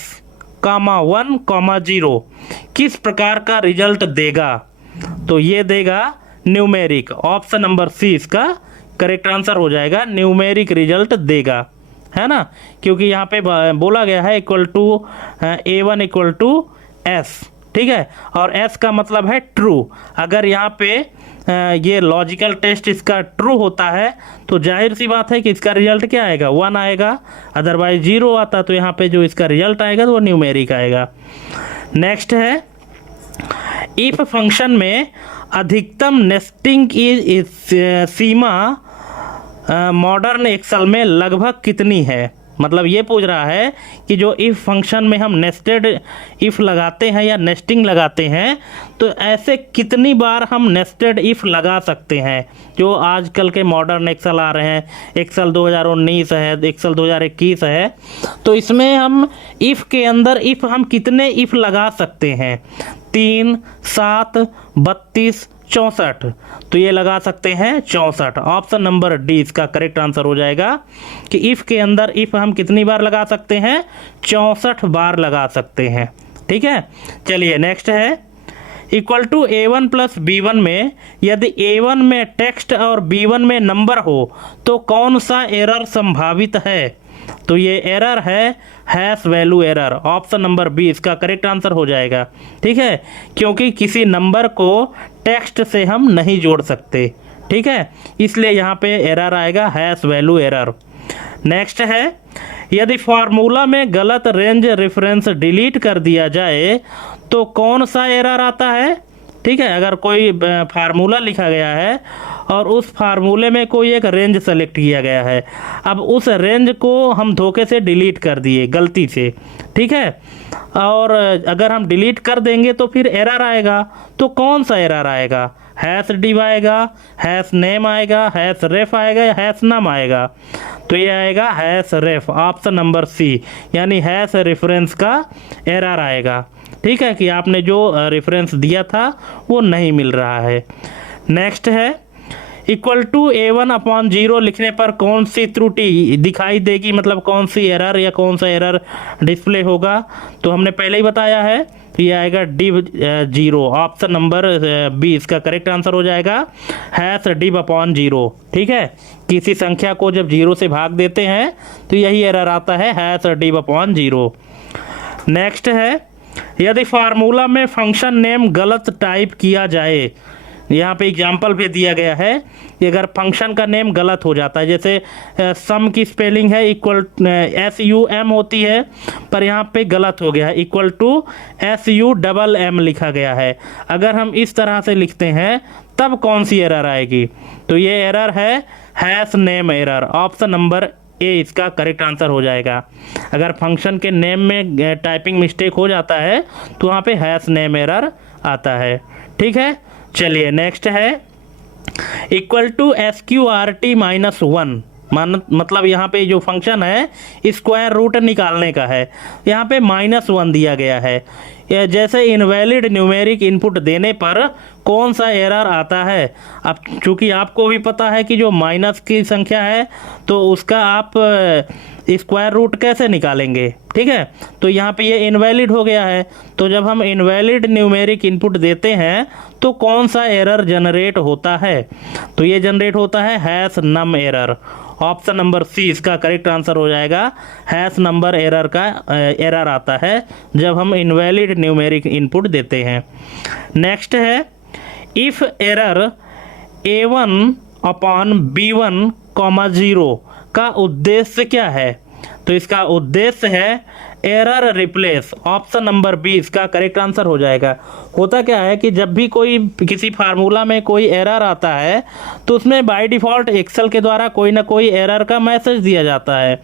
1, 0, किस प्रकार का रिजल्ट देगा, तो ये देगा न्यूमेरिक, ऑप्शन नंबर सी इसका करेक्ट आंसर हो जाएगा, न्यूमेरिक रिजल्ट देगा, है ना, क्योंकि यहाँ पे बोला गया है A1 = S। ठीक है, और S का मतलब है ट्रू। अगर यहाँ पे ये लॉजिकल टेस्ट इसका ट्रू होता है तो जाहिर सी बात है कि इसका रिजल्ट क्या आएगा, 1 आएगा, अदरवाइज 0 आता तो यहाँ पे जो इसका रिजल्ट आएगा तो वो न्यूमेरिक आएगा। नेक्स्ट है इफ फंक्शन में अधिकतम नेस्टिंग की सीमा मॉडर्न एक्सेल में लगभग कितनी है, मतलब ये पूछ रहा है कि जो इफ़ फंक्शन में हम नेस्टेड इफ़ लगाते हैं या नेस्टिंग लगाते हैं तो ऐसे कितनी बार हम नेस्टेड इफ़ लगा सकते हैं। जो आजकल के मॉडर्न एक्सेल आ रहे हैं, एक्सेल 2019 है, एक्सेल 2021 है, तो इसमें हम इफ़ के अंदर इफ़ हम कितने इफ़ लगा सकते हैं, 3, 7, 32, 64, तो ये लगा सकते हैं 64, ऑप्शन नंबर डी इसका करेक्ट आंसर हो जाएगा कि इफ़ के अंदर इफ़ हम कितनी बार लगा सकते हैं, 64 बार लगा सकते हैं। ठीक है, चलिए नेक्स्ट है इक्वल टू A1 + B1 में यदि A1 में टेक्स्ट और B1 में नंबर हो तो कौन सा एरर संभावित है, तो ये एरर है hash value error, option number B इसका करेक्ट आंसर हो जाएगा। ठीक है, क्योंकि किसी नंबर को टेक्स्ट से हम नहीं जोड़ सकते। ठीक है, इसलिए यहाँ पे एरर आएगा हैश वैल्यू एरर। नेक्स्ट है यदि फार्मूला में गलत रेंज रेफरेंस डिलीट कर दिया जाए तो कौन सा एरर आता है। ठीक है, अगर कोई फार्मूला लिखा गया है और उस फार्मूले में कोई एक रेंज सेलेक्ट किया गया है, अब उस रेंज को हम धोखे से डिलीट कर दिए गलती से। ठीक है, और अगर हम डिलीट कर देंगे तो फिर एरर आएगा, तो कौन सा एरर आएगा, हैश डिव आएगा, हैश नेम आएगा, हैश रेफ आएगा या हैश नम आएगा, तो ये आएगा हैश रेफ, ऑप्शन नंबर सी, यानी हैश रेफरेंस का एरर आएगा। ठीक है, कि आपने जो रेफरेंस दिया था वो नहीं मिल रहा है। नेक्स्ट है इक्वल टू A1/0 लिखने पर कौन सी त्रुटि दिखाई देगी, मतलब कौन सी एरर या कौन सा एरर डिस्प्ले होगा, तो हमने पहले ही बताया है, ये आएगा div 0, ऑप्शन नंबर बी इसका करेक्ट आंसर हो जाएगा, हैश div/0। ठीक है, किसी संख्या को जब 0 से भाग देते हैं तो यही एरर आता है, हैश div/0। नेक्स्ट है यदि फार्मूला में फंक्शन नेम गलत टाइप किया जाए, यहाँ पे एग्जाम्पल भी दिया गया है कि अगर फंक्शन का नेम गलत हो जाता है, जैसे सम की स्पेलिंग है SUM होती है, पर यहाँ पे गलत हो गया है, SUMM लिखा गया है। अगर हम इस तरह से लिखते हैं तब कौन सी एरर आएगी, तो ये एरर है hash name error, option number A इसका करेक्ट आंसर हो जाएगा। अगर फंक्शन के नेम में टाइपिंग मिस्टेक हो जाता है तो वहाँ पे हैश नेम एरर आता है। ठीक है, चलिए नेक्स्ट है इक्वल टू SQRT-1 मतलब यहाँ पे जो फंक्शन है स्क्वायर रूट निकालने का है, यहाँ पे -1 दिया गया है। जैसे इनवैलिड न्यूमेरिक इनपुट देने पर कौन सा एरर आता है। अब चूँकि आपको भी पता है कि जो माइनस की संख्या है तो उसका आप स्क्वायर रूट कैसे निकालेंगे। ठीक है, तो यहाँ पे ये इनवैलिड हो गया है, तो जब हम इनवैलिड न्यूमेरिक इनपुट देते हैं तो कौन सा एरर जनरेट होता है, तो ये जनरेट होता है हैश नम एरर। ऑप्शन नंबर सी इसका करेक्ट आंसर हो जाएगा। हैश नंबर एरर का एरर आता है जब हम इनवैलिड न्यूमेरिक इनपुट देते हैं। नेक्स्ट है इफ़ एरर A1/B1, 0 का उद्देश्य क्या है, तो इसका उद्देश्य है error replace. Option number B इसका करेक्ट आंसर हो जाएगा। होता क्या है कि जब भी कोई किसी फार्मूला में कोई एरर आता है तो उसमें बाय डिफ़ॉल्ट एक्सेल के द्वारा कोई ना कोई एरर का मैसेज दिया जाता है।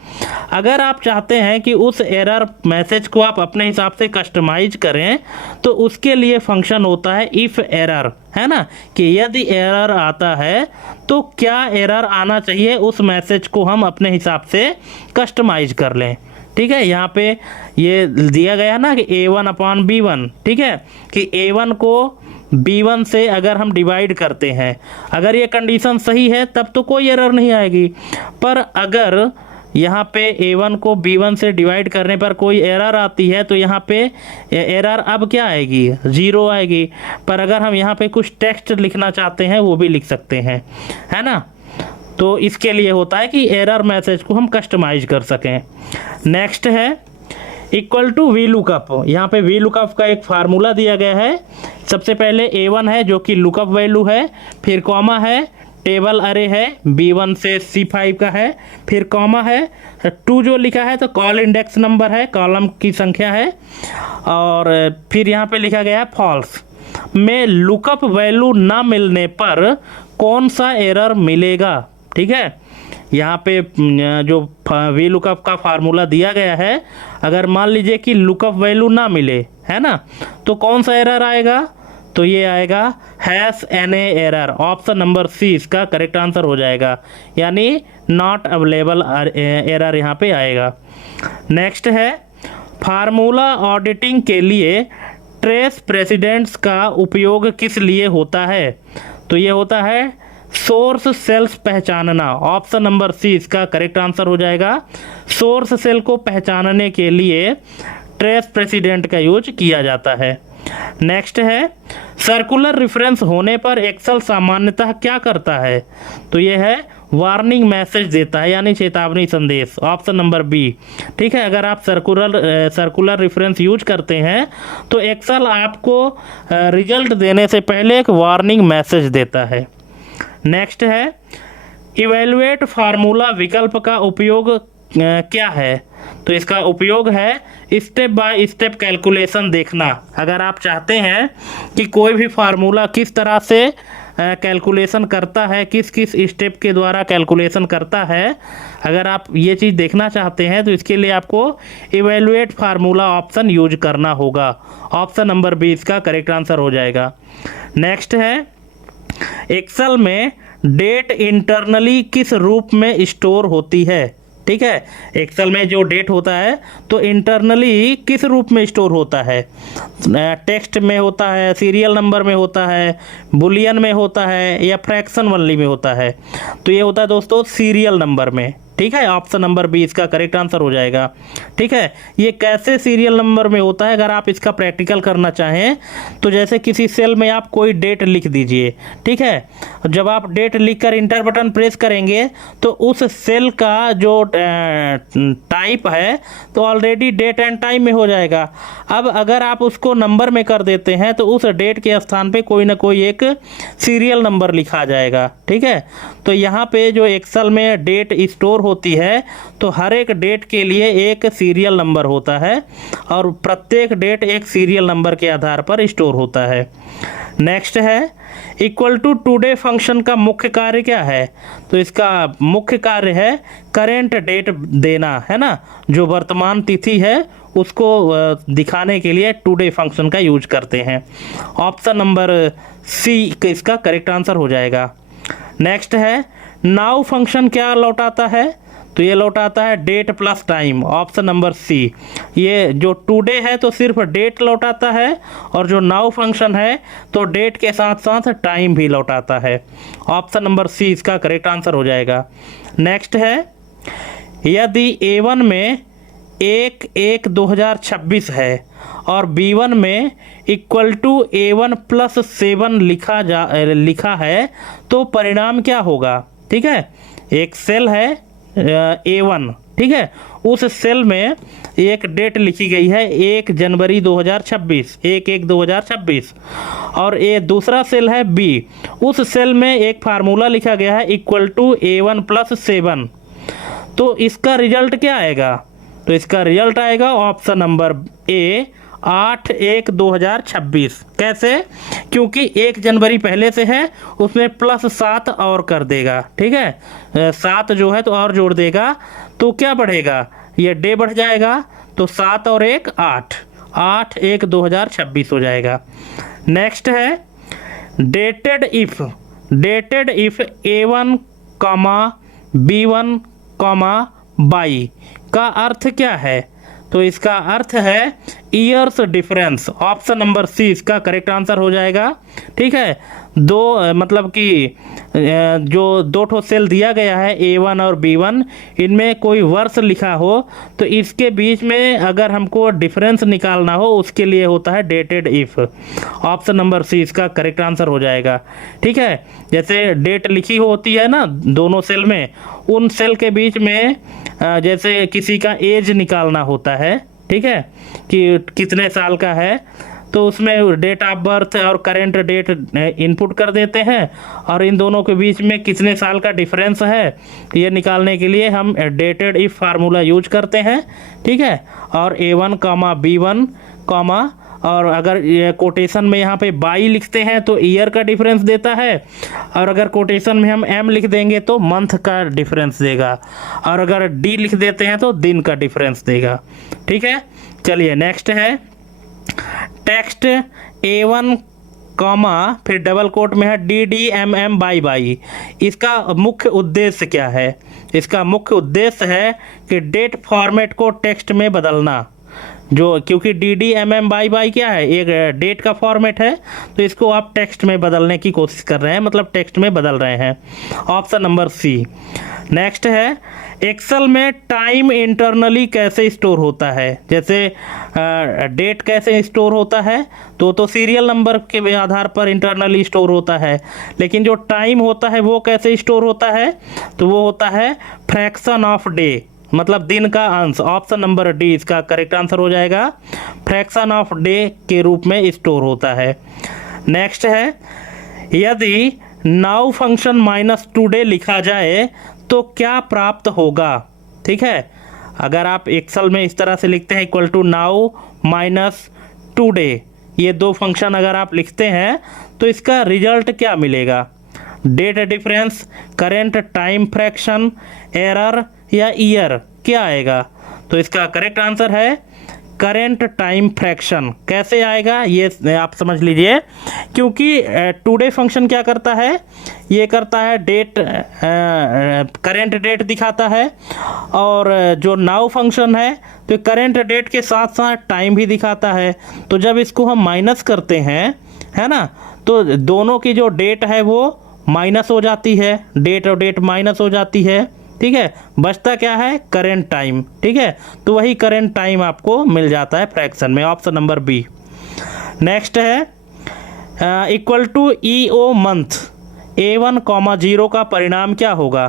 अगर आप चाहते हैं कि उस एरर मैसेज को आप अपने हिसाब से कस्टमाइज करें तो उसके लिए फंक्शन होता है इफ़ एरर, है ना, कि यदि एरर आता है तो क्या एरर आना चाहिए उस मैसेज को हम अपने हिसाब से कस्टमाइज कर लें। ठीक है, यहाँ पे ये दिया गया ना कि A1/B1, ठीक है, कि A1 को B1 से अगर हम डिवाइड करते हैं, अगर ये कंडीशन सही है तब तो कोई एरर नहीं आएगी। पर अगर यहाँ पे A1 को B1 से डिवाइड करने पर कोई एरर आती है तो यहाँ पे एरर अब क्या आएगी, 0 आएगी। पर अगर हम यहाँ पे कुछ टेक्स्ट लिखना चाहते हैं वो भी लिख सकते हैं, है ना। तो इसके लिए होता है कि एरर मैसेज को हम कस्टमाइज कर सकें। नेक्स्ट है इक्वल टू वी लुकअप। यहाँ पे वी लुकअप का एक फार्मूला दिया गया है। सबसे पहले A1 है जो कि लुकअप वैल्यू है, फिर कॉमा है, टेबल अरे है B1 से C5 का है, फिर कॉमा है, 2 जो लिखा है तो कॉल इंडेक्स नंबर है, कॉलम की संख्या है, और फिर यहाँ पे लिखा गया है फॉल्स में लुकअप वैल्यू ना मिलने पर कौन सा एरर मिलेगा। ठीक है, यहाँ पे जो वी लुकअप का फार्मूला दिया गया है, अगर मान लीजिए कि लुकअप वैल्यू ना मिले, है ना, तो कौन सा एरर आएगा, तो ये आएगा #NA error. Option number C इसका करेक्ट आंसर हो जाएगा, यानी नॉट अवेलेबल एरर यहाँ पे आएगा। नेक्स्ट है फार्मूला ऑडिटिंग के लिए ट्रेस प्रेसिडेंट्स का उपयोग किस लिए होता है, तो ये होता है सोर्स सेल्स पहचानना। ऑप्शन नंबर सी इसका करेक्ट आंसर हो जाएगा। सोर्स सेल को पहचानने के लिए ट्रेस प्रेसिडेंट का यूज किया जाता है। नेक्स्ट है सर्कुलर रेफरेंस होने पर एक्सेल सामान्यतः क्या करता है, तो ये है वार्निंग मैसेज देता है, यानी चेतावनी संदेश। Option number B. ठीक है, अगर आप सर्कुलर रेफरेंस यूज करते हैं तो एक्सेल आपको रिजल्ट देने से पहले एक वार्निंग मैसेज देता है। नेक्स्ट है इवैल्यूएट फार्मूला विकल्प का उपयोग क्या है, तो इसका उपयोग है स्टेप बाय स्टेप कैलकुलेशन देखना। अगर आप चाहते हैं कि कोई भी फार्मूला किस तरह से कैलकुलेशन करता है, किस किस स्टेप के द्वारा कैलकुलेशन करता है, अगर आप ये चीज़ देखना चाहते हैं तो इसके लिए आपको इवैल्यूएट फार्मूला ऑप्शन यूज करना होगा। ऑप्शन नंबर बी इसका करेक्ट आंसर हो जाएगा। नेक्स्ट है एक्सेल में डेट इंटरनली किस रूप में स्टोर होती है। ठीक है, एक्सेल में जो डेट होता है तो इंटरनली किस रूप में स्टोर होता है, टेक्स्ट में होता है, सीरियल नंबर में होता है, बुलियन में होता है, या फ्रैक्शन वनली में होता है, तो ये होता है दोस्तों सीरियल नंबर में। ठीक है, ऑप्शन नंबर बी इसका करेक्ट आंसर हो जाएगा। ठीक है, ये कैसे सीरियल नंबर में होता है, अगर आप इसका प्रैक्टिकल करना चाहें तो जैसे किसी सेल में आप कोई डेट लिख दीजिए। ठीक है, जब आप डेट लिखकर इंटर बटन प्रेस करेंगे तो उस सेल का जो टाइप है तो ऑलरेडी डेट एंड टाइम में हो जाएगा। अब अगर आप उसको नंबर में कर देते हैं तो उस डेट के स्थान पे कोई ना कोई एक सीरियल नंबर लिखा जाएगा। ठीक है, तो यहाँ पे जो एक्सेल में डेट स्टोर होती है तो हर एक डेट के लिए एक सीरियल नंबर होता है और प्रत्येक डेट एक सीरियल नंबर के आधार पर स्टोर होता है। नेक्स्ट है इक्वल टू टुडे फंक्शन का मुख्य कार्य क्या है? तो इसका मुख्य कार्य है करेंट डेट देना, है ना, जो वर्तमान तिथि है उसको दिखाने के लिए टुडे फंक्शन का यूज करते हैं। ऑप्शन नंबर सी इसका करेक्ट आंसर हो जाएगा। नेक्स्ट है नाउ फंक्शन क्या लौटाता है? तो ये लौटाता है date plus time, option number C. ये जो टुडे है तो सिर्फ डेट लौटाता है और जो नाउ फंक्शन है तो डेट के साथ साथ टाइम भी लौटाता है। ऑप्शन नंबर सी इसका करेक्ट आंसर हो जाएगा। नेक्स्ट है यदि A1 में 1/1/2026 है और B1 में इक्वल टू A1 + 7 लिखा है तो परिणाम क्या होगा? ठीक है, एक सेल है A1, ठीक है, उस सेल में एक डेट लिखी गई है 1 जनवरी 2026, 1/1/2026 और ये दूसरा सेल है B, उस सेल में एक फार्मूला लिखा गया है इक्वल टू A1 + 7। तो इसका रिजल्ट क्या आएगा? तो इसका रिजल्ट आएगा ऑप्शन नंबर ए 8/1/2026। कैसे? क्योंकि 1 जनवरी पहले से है उसमें +7 और कर देगा, ठीक है, 7 जो है तो और जोड़ देगा तो क्या बढ़ेगा? ये डे बढ़ जाएगा तो 7 और 1 8, 8/1/2026 हो जाएगा। नेक्स्ट है dated if A1, B1, by का अर्थ क्या है? तो इसका अर्थ है years difference, option number C इसका करेक्ट आंसर हो जाएगा। ठीक है, मतलब कि जो दो ठो सेल दिया गया है A1 और B1, इनमें कोई वर्ष लिखा हो तो इसके बीच में अगर हमको डिफरेंस निकालना हो उसके लिए होता है dated if. Option number C इसका करेक्ट आंसर हो जाएगा। ठीक है, जैसे डेट लिखी होती है ना दोनों सेल में, उन सेल के बीच में जैसे किसी का एज निकालना होता है, ठीक है, कि कितने साल का है, तो उसमें डेट ऑफ बर्थ और करेंट डेट इनपुट कर देते हैं और इन दोनों के बीच में कितने साल का डिफरेंस है ये निकालने के लिए हम डेटेड इफ फार्मूला यूज करते हैं। ठीक है, और A1, B1, और अगर ये कोटेशन में यहाँ पे बाई लिखते हैं तो ईयर का डिफरेंस देता है, और अगर कोटेशन में हम M लिख देंगे तो मंथ का डिफरेंस देगा, और अगर D लिख देते हैं तो दिन का डिफरेंस देगा। ठीक है, चलिए नेक्स्ट है टेक्स्ट A1, फिर डबल कोट में है DDMM बाई। इसका मुख्य उद्देश्य क्या है? इसका मुख्य उद्देश्य है कि डेट फॉर्मेट को टेक्स्ट में बदलना, जो क्योंकि DDMM बाई क्या है, एक डेट का फॉर्मेट है, तो इसको आप टेक्स्ट में बदलने की कोशिश कर रहे हैं, मतलब टेक्स्ट में बदल रहे हैं। Option number C. नेक्स्ट है एक्सेल में टाइम इंटरनली कैसे स्टोर होता है? जैसे डेट कैसे स्टोर होता है तो सीरियल नंबर के आधार पर इंटरनली स्टोर होता है, लेकिन जो टाइम होता है वो कैसे स्टोर होता है? तो वो होता है फ्रैक्शन ऑफ डे, मतलब दिन का अंश। ऑप्शन नंबर डी इसका करेक्ट आंसर हो जाएगा, फ्रैक्शन ऑफ डे के रूप में स्टोर होता है। नेक्स्ट है यदि नाउ फंक्शन माइनस टुडे लिखा जाए तो क्या प्राप्त होगा? ठीक है, अगर आप एक्सेल में इस तरह से लिखते हैं equal to now minus today, ये दो फंक्शन अगर आप लिखते हैं तो इसका रिजल्ट क्या मिलेगा? Date difference, current time fraction, error या ईयर, क्या आएगा? तो इसका करेक्ट आंसर है करेंट टाइम फ्रैक्शन। कैसे आएगा ये आप समझ लीजिए, क्योंकि टुडे फंक्शन क्या करता है, ये करता है डेट, करेंट डेट दिखाता है, और जो नाउ फंक्शन है तो करेंट डेट के साथ साथ टाइम भी दिखाता है। तो जब इसको हम माइनस करते हैं, है ना, तो दोनों की जो डेट है वो माइनस हो जाती है, डेट और डेट माइनस हो जाती है। ठीक है, बचता क्या है? Current time. ठीक है, तो वही करेंट टाइम आपको मिल जाता है फ्रैक्शन में, ऑप्शन नंबर बी। नेक्स्ट है equal to EO month A1, 0 का परिणाम क्या होगा?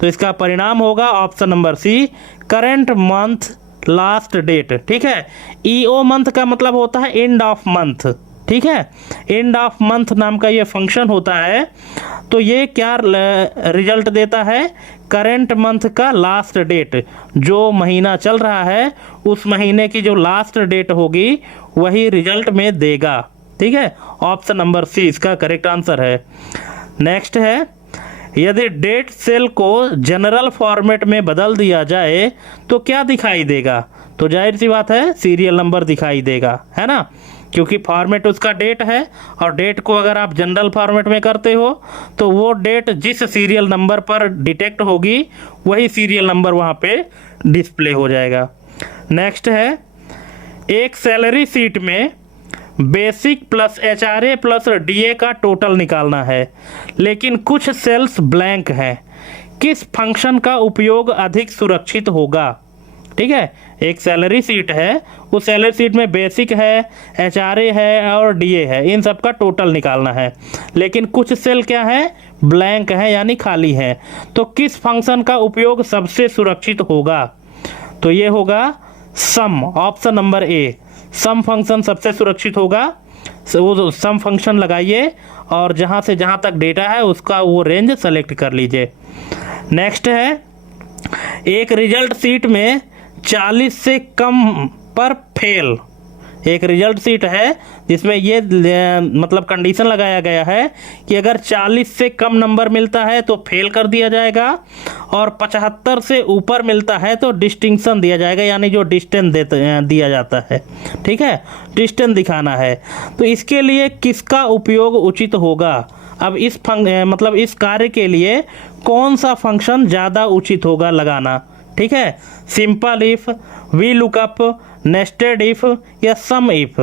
तो इसका परिणाम होगा option number C current month last date. ठीक है, EO मंथ का मतलब होता है एंड ऑफ मंथ, ठीक है। एंड ऑफ मंथ नाम का ये फंक्शन होता है, तो ये क्या रिजल्ट देता है, करेंट मंथ का लास्ट डेट, जो महीना चल रहा है उस महीने की जो लास्ट डेट होगी वही रिजल्ट में देगा, ठीक है। ऑप्शन नंबर सी इसका करेक्ट आंसर है। नेक्स्ट है, यदि डेट सेल को जनरल फॉर्मेट में बदल दिया जाए तो क्या दिखाई देगा, तो जाहिर सी बात है सीरियल नंबर दिखाई देगा, है ना, क्योंकि फॉर्मेट उसका डेट है और डेट को अगर आप जनरल फॉर्मेट में करते हो तो वो डेट जिस सीरियल नंबर पर डिटेक्ट होगी वही सीरियल नंबर वहाँ पे डिस्प्ले हो जाएगा। नेक्स्ट है, एक सैलरी शीट में basic plus HRA plus DA का टोटल निकालना है, लेकिन कुछ सेल्स ब्लैंक हैं, किस फंक्शन का उपयोग अधिक सुरक्षित होगा, ठीक है। एक सैलरी शीट है, उस सैलरी शीट में बेसिक है, एचआरए है और डीए है, इन सब का टोटल निकालना है, लेकिन कुछ सेल क्या है, ब्लैंक है यानी खाली है, तो किस फंक्शन का उपयोग सबसे सुरक्षित होगा, तो ये होगा sum, option number A, sum function सबसे सुरक्षित होगा। वो सम फंक्शन लगाइए और जहाँ से जहाँ तक डेटा है उसका वो रेंज सेलेक्ट कर लीजिए। नेक्स्ट है, एक रिजल्ट शीट में 40 से कम पर फेल, एक रिजल्ट शीट है जिसमें ये मतलब कंडीशन लगाया गया है कि अगर 40 से कम नंबर मिलता है तो फेल कर दिया जाएगा और 75 से ऊपर मिलता है तो डिस्टिंक्शन दिया जाएगा, यानी जो डिस्टेंस दिया जाता है, ठीक है, डिस्टेंस दिखाना है। तो इसके लिए किसका उपयोग उचित होगा, अब इस मतलब इस कार्य के लिए कौन सा फंक्शन ज़्यादा उचित होगा लगाना, ठीक है, simple if, V lookup, nested if या सम इफ,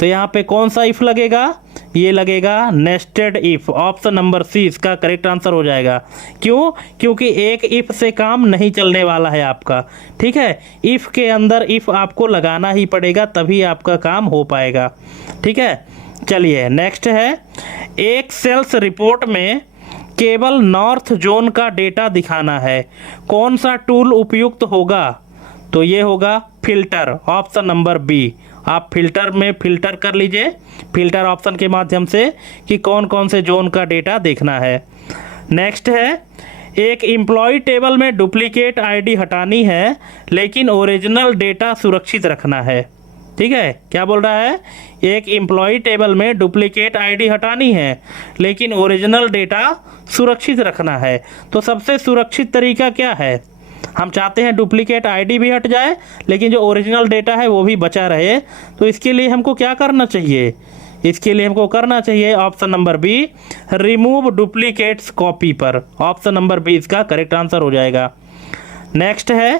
तो यहाँ पे कौन सा इफ लगेगा, ये लगेगा nested if, option number C इसका करेक्ट आंसर हो जाएगा। क्यों, क्योंकि एक इफ से काम नहीं चलने वाला है आपका, ठीक है, इफ के अंदर इफ आपको लगाना ही पड़ेगा तभी आपका काम हो पाएगा, ठीक है। चलिए नेक्स्ट है, एक सेल्स रिपोर्ट में केवल नॉर्थ जोन का डेटा दिखाना है, कौन सा टूल उपयुक्त होगा, तो ये होगा फिल्टर, ऑप्शन नंबर बी, आप फिल्टर में फिल्टर कर लीजिए, फिल्टर ऑप्शन के माध्यम से कि कौन कौन से जोन का डेटा देखना है। नेक्स्ट है, एक एम्प्लॉय टेबल में डुप्लीकेट आईडी हटानी है लेकिन ओरिजिनल डेटा सुरक्षित रखना है, ठीक है, क्या बोल रहा है, एक एम्प्लॉय टेबल में डुप्लीकेट आईडी हटानी है लेकिन ओरिजिनल डेटा सुरक्षित रखना है, तो सबसे सुरक्षित तरीका क्या है, हम चाहते हैं डुप्लीकेट आईडी भी हट जाए लेकिन जो ओरिजिनल डेटा है वो भी बचा रहे, तो इसके लिए हमको क्या करना चाहिए, इसके लिए हमको करना चाहिए option number B, remove duplicates copy पर, ऑप्शन नंबर बी इसका करेक्ट आंसर हो जाएगा। नेक्स्ट है,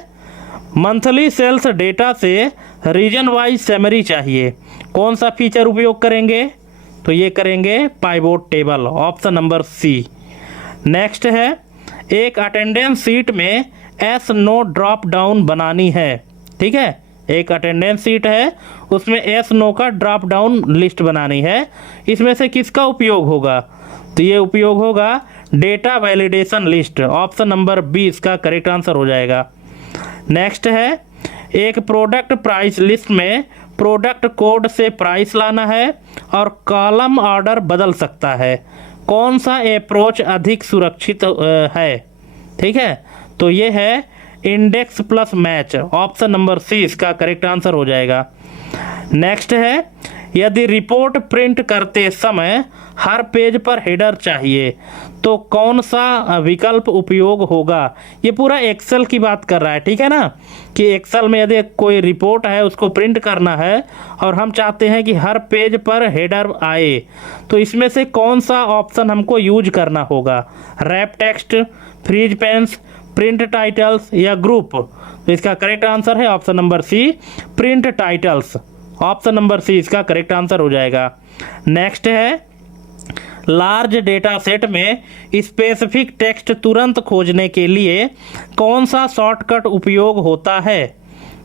मंथली सेल्स डेटा से रीजन वाइज समरी चाहिए, कौन सा फीचर उपयोग करेंगे, तो ये करेंगे pivot table, option number C. Next है, एक अटेंडेंस सीट में एस नो ड्रॉप डाउन बनानी है, ठीक है, एक अटेंडेंस सीट है उसमें एस नो का ड्रॉप डाउन लिस्ट बनानी है, इसमें से किसका उपयोग होगा, तो ये उपयोग होगा data validation list, option number B इसका करेक्ट आंसर हो जाएगा। नेक्स्ट है, एक प्रोडक्ट प्राइस लिस्ट में प्रोडक्ट कोड से प्राइस लाना है और कॉलम ऑर्डर बदल सकता है, कौन सा अप्रोच अधिक सुरक्षित है, ठीक है, तो ये है index plus match, option number C इसका करेक्ट आंसर हो जाएगा। नेक्स्ट है, यदि रिपोर्ट प्रिंट करते समय हर पेज पर हेडर चाहिए तो कौन सा विकल्प उपयोग होगा, ये पूरा एक्सेल की बात कर रहा है, ठीक है ना, कि एक्सेल में यदि कोई रिपोर्ट है उसको प्रिंट करना है और हम चाहते हैं कि हर पेज पर हेडर आए, तो इसमें से कौन सा ऑप्शन हमको यूज करना होगा, wrap text, freeze panes, print titles या ग्रुप, तो इसका करेक्ट आंसर है option number C, print titles, option number C इसका करेक्ट आंसर हो जाएगा। नेक्स्ट है, लार्ज डेटा सेट में स्पेसिफिक टेक्स्ट तुरंत खोजने के लिए कौन सा शॉर्टकट उपयोग होता है,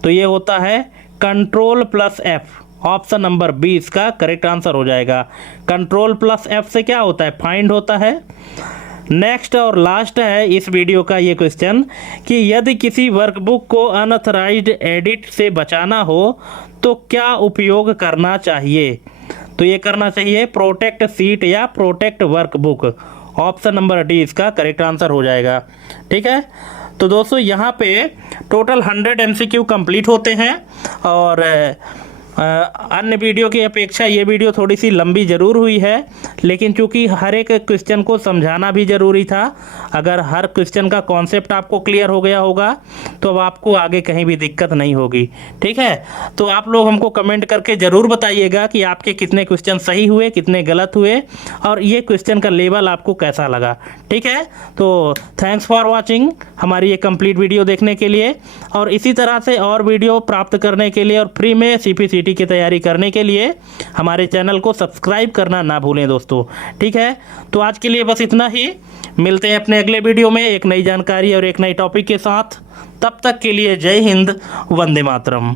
तो ये होता है control plus F, option number B इसका करेक्ट आंसर हो जाएगा। कंट्रोल प्लस एफ से क्या होता है, फाइंड होता है। नेक्स्ट और लास्ट है इस वीडियो का ये क्वेश्चन कि यदि किसी वर्कबुक को अनऑथराइज्ड एडिट से बचाना हो तो क्या उपयोग करना चाहिए, तो ये करना चाहिए प्रोटेक्ट सीट या protect workbook. Option number D इसका करेक्ट आंसर हो जाएगा। ठीक है, तो दोस्तों यहाँ पे टोटल 100 MCQ कंप्लीट होते हैं और अन्य वीडियो की अपेक्षा ये वीडियो थोड़ी सी लंबी ज़रूर हुई है, लेकिन चूंकि हर एक क्वेश्चन को समझाना भी ज़रूरी था। अगर हर क्वेश्चन का कॉन्सेप्ट आपको क्लियर हो गया होगा तो अब आपको आगे कहीं भी दिक्कत नहीं होगी। ठीक है, तो आप लोग हमको कमेंट करके ज़रूर बताइएगा कि आपके कितने क्वेश्चन सही हुए, कितने गलत हुए और ये क्वेश्चन का लेवल आपको कैसा लगा। ठीक है, तो थैंक्स फॉर वॉचिंग हमारी ये कंप्लीट वीडियो देखने के लिए, और इसी तरह से और वीडियो प्राप्त करने के लिए और फ्री में CPCT की तैयारी करने के लिए हमारे चैनल को सब्सक्राइब करना ना भूलें दोस्तों। ठीक है, तो आज के लिए बस इतना ही। मिलते हैं अपने अगले वीडियो में एक नई जानकारी और एक नई टॉपिक के साथ। तब तक के लिए जय हिंद, वंदे मातरम।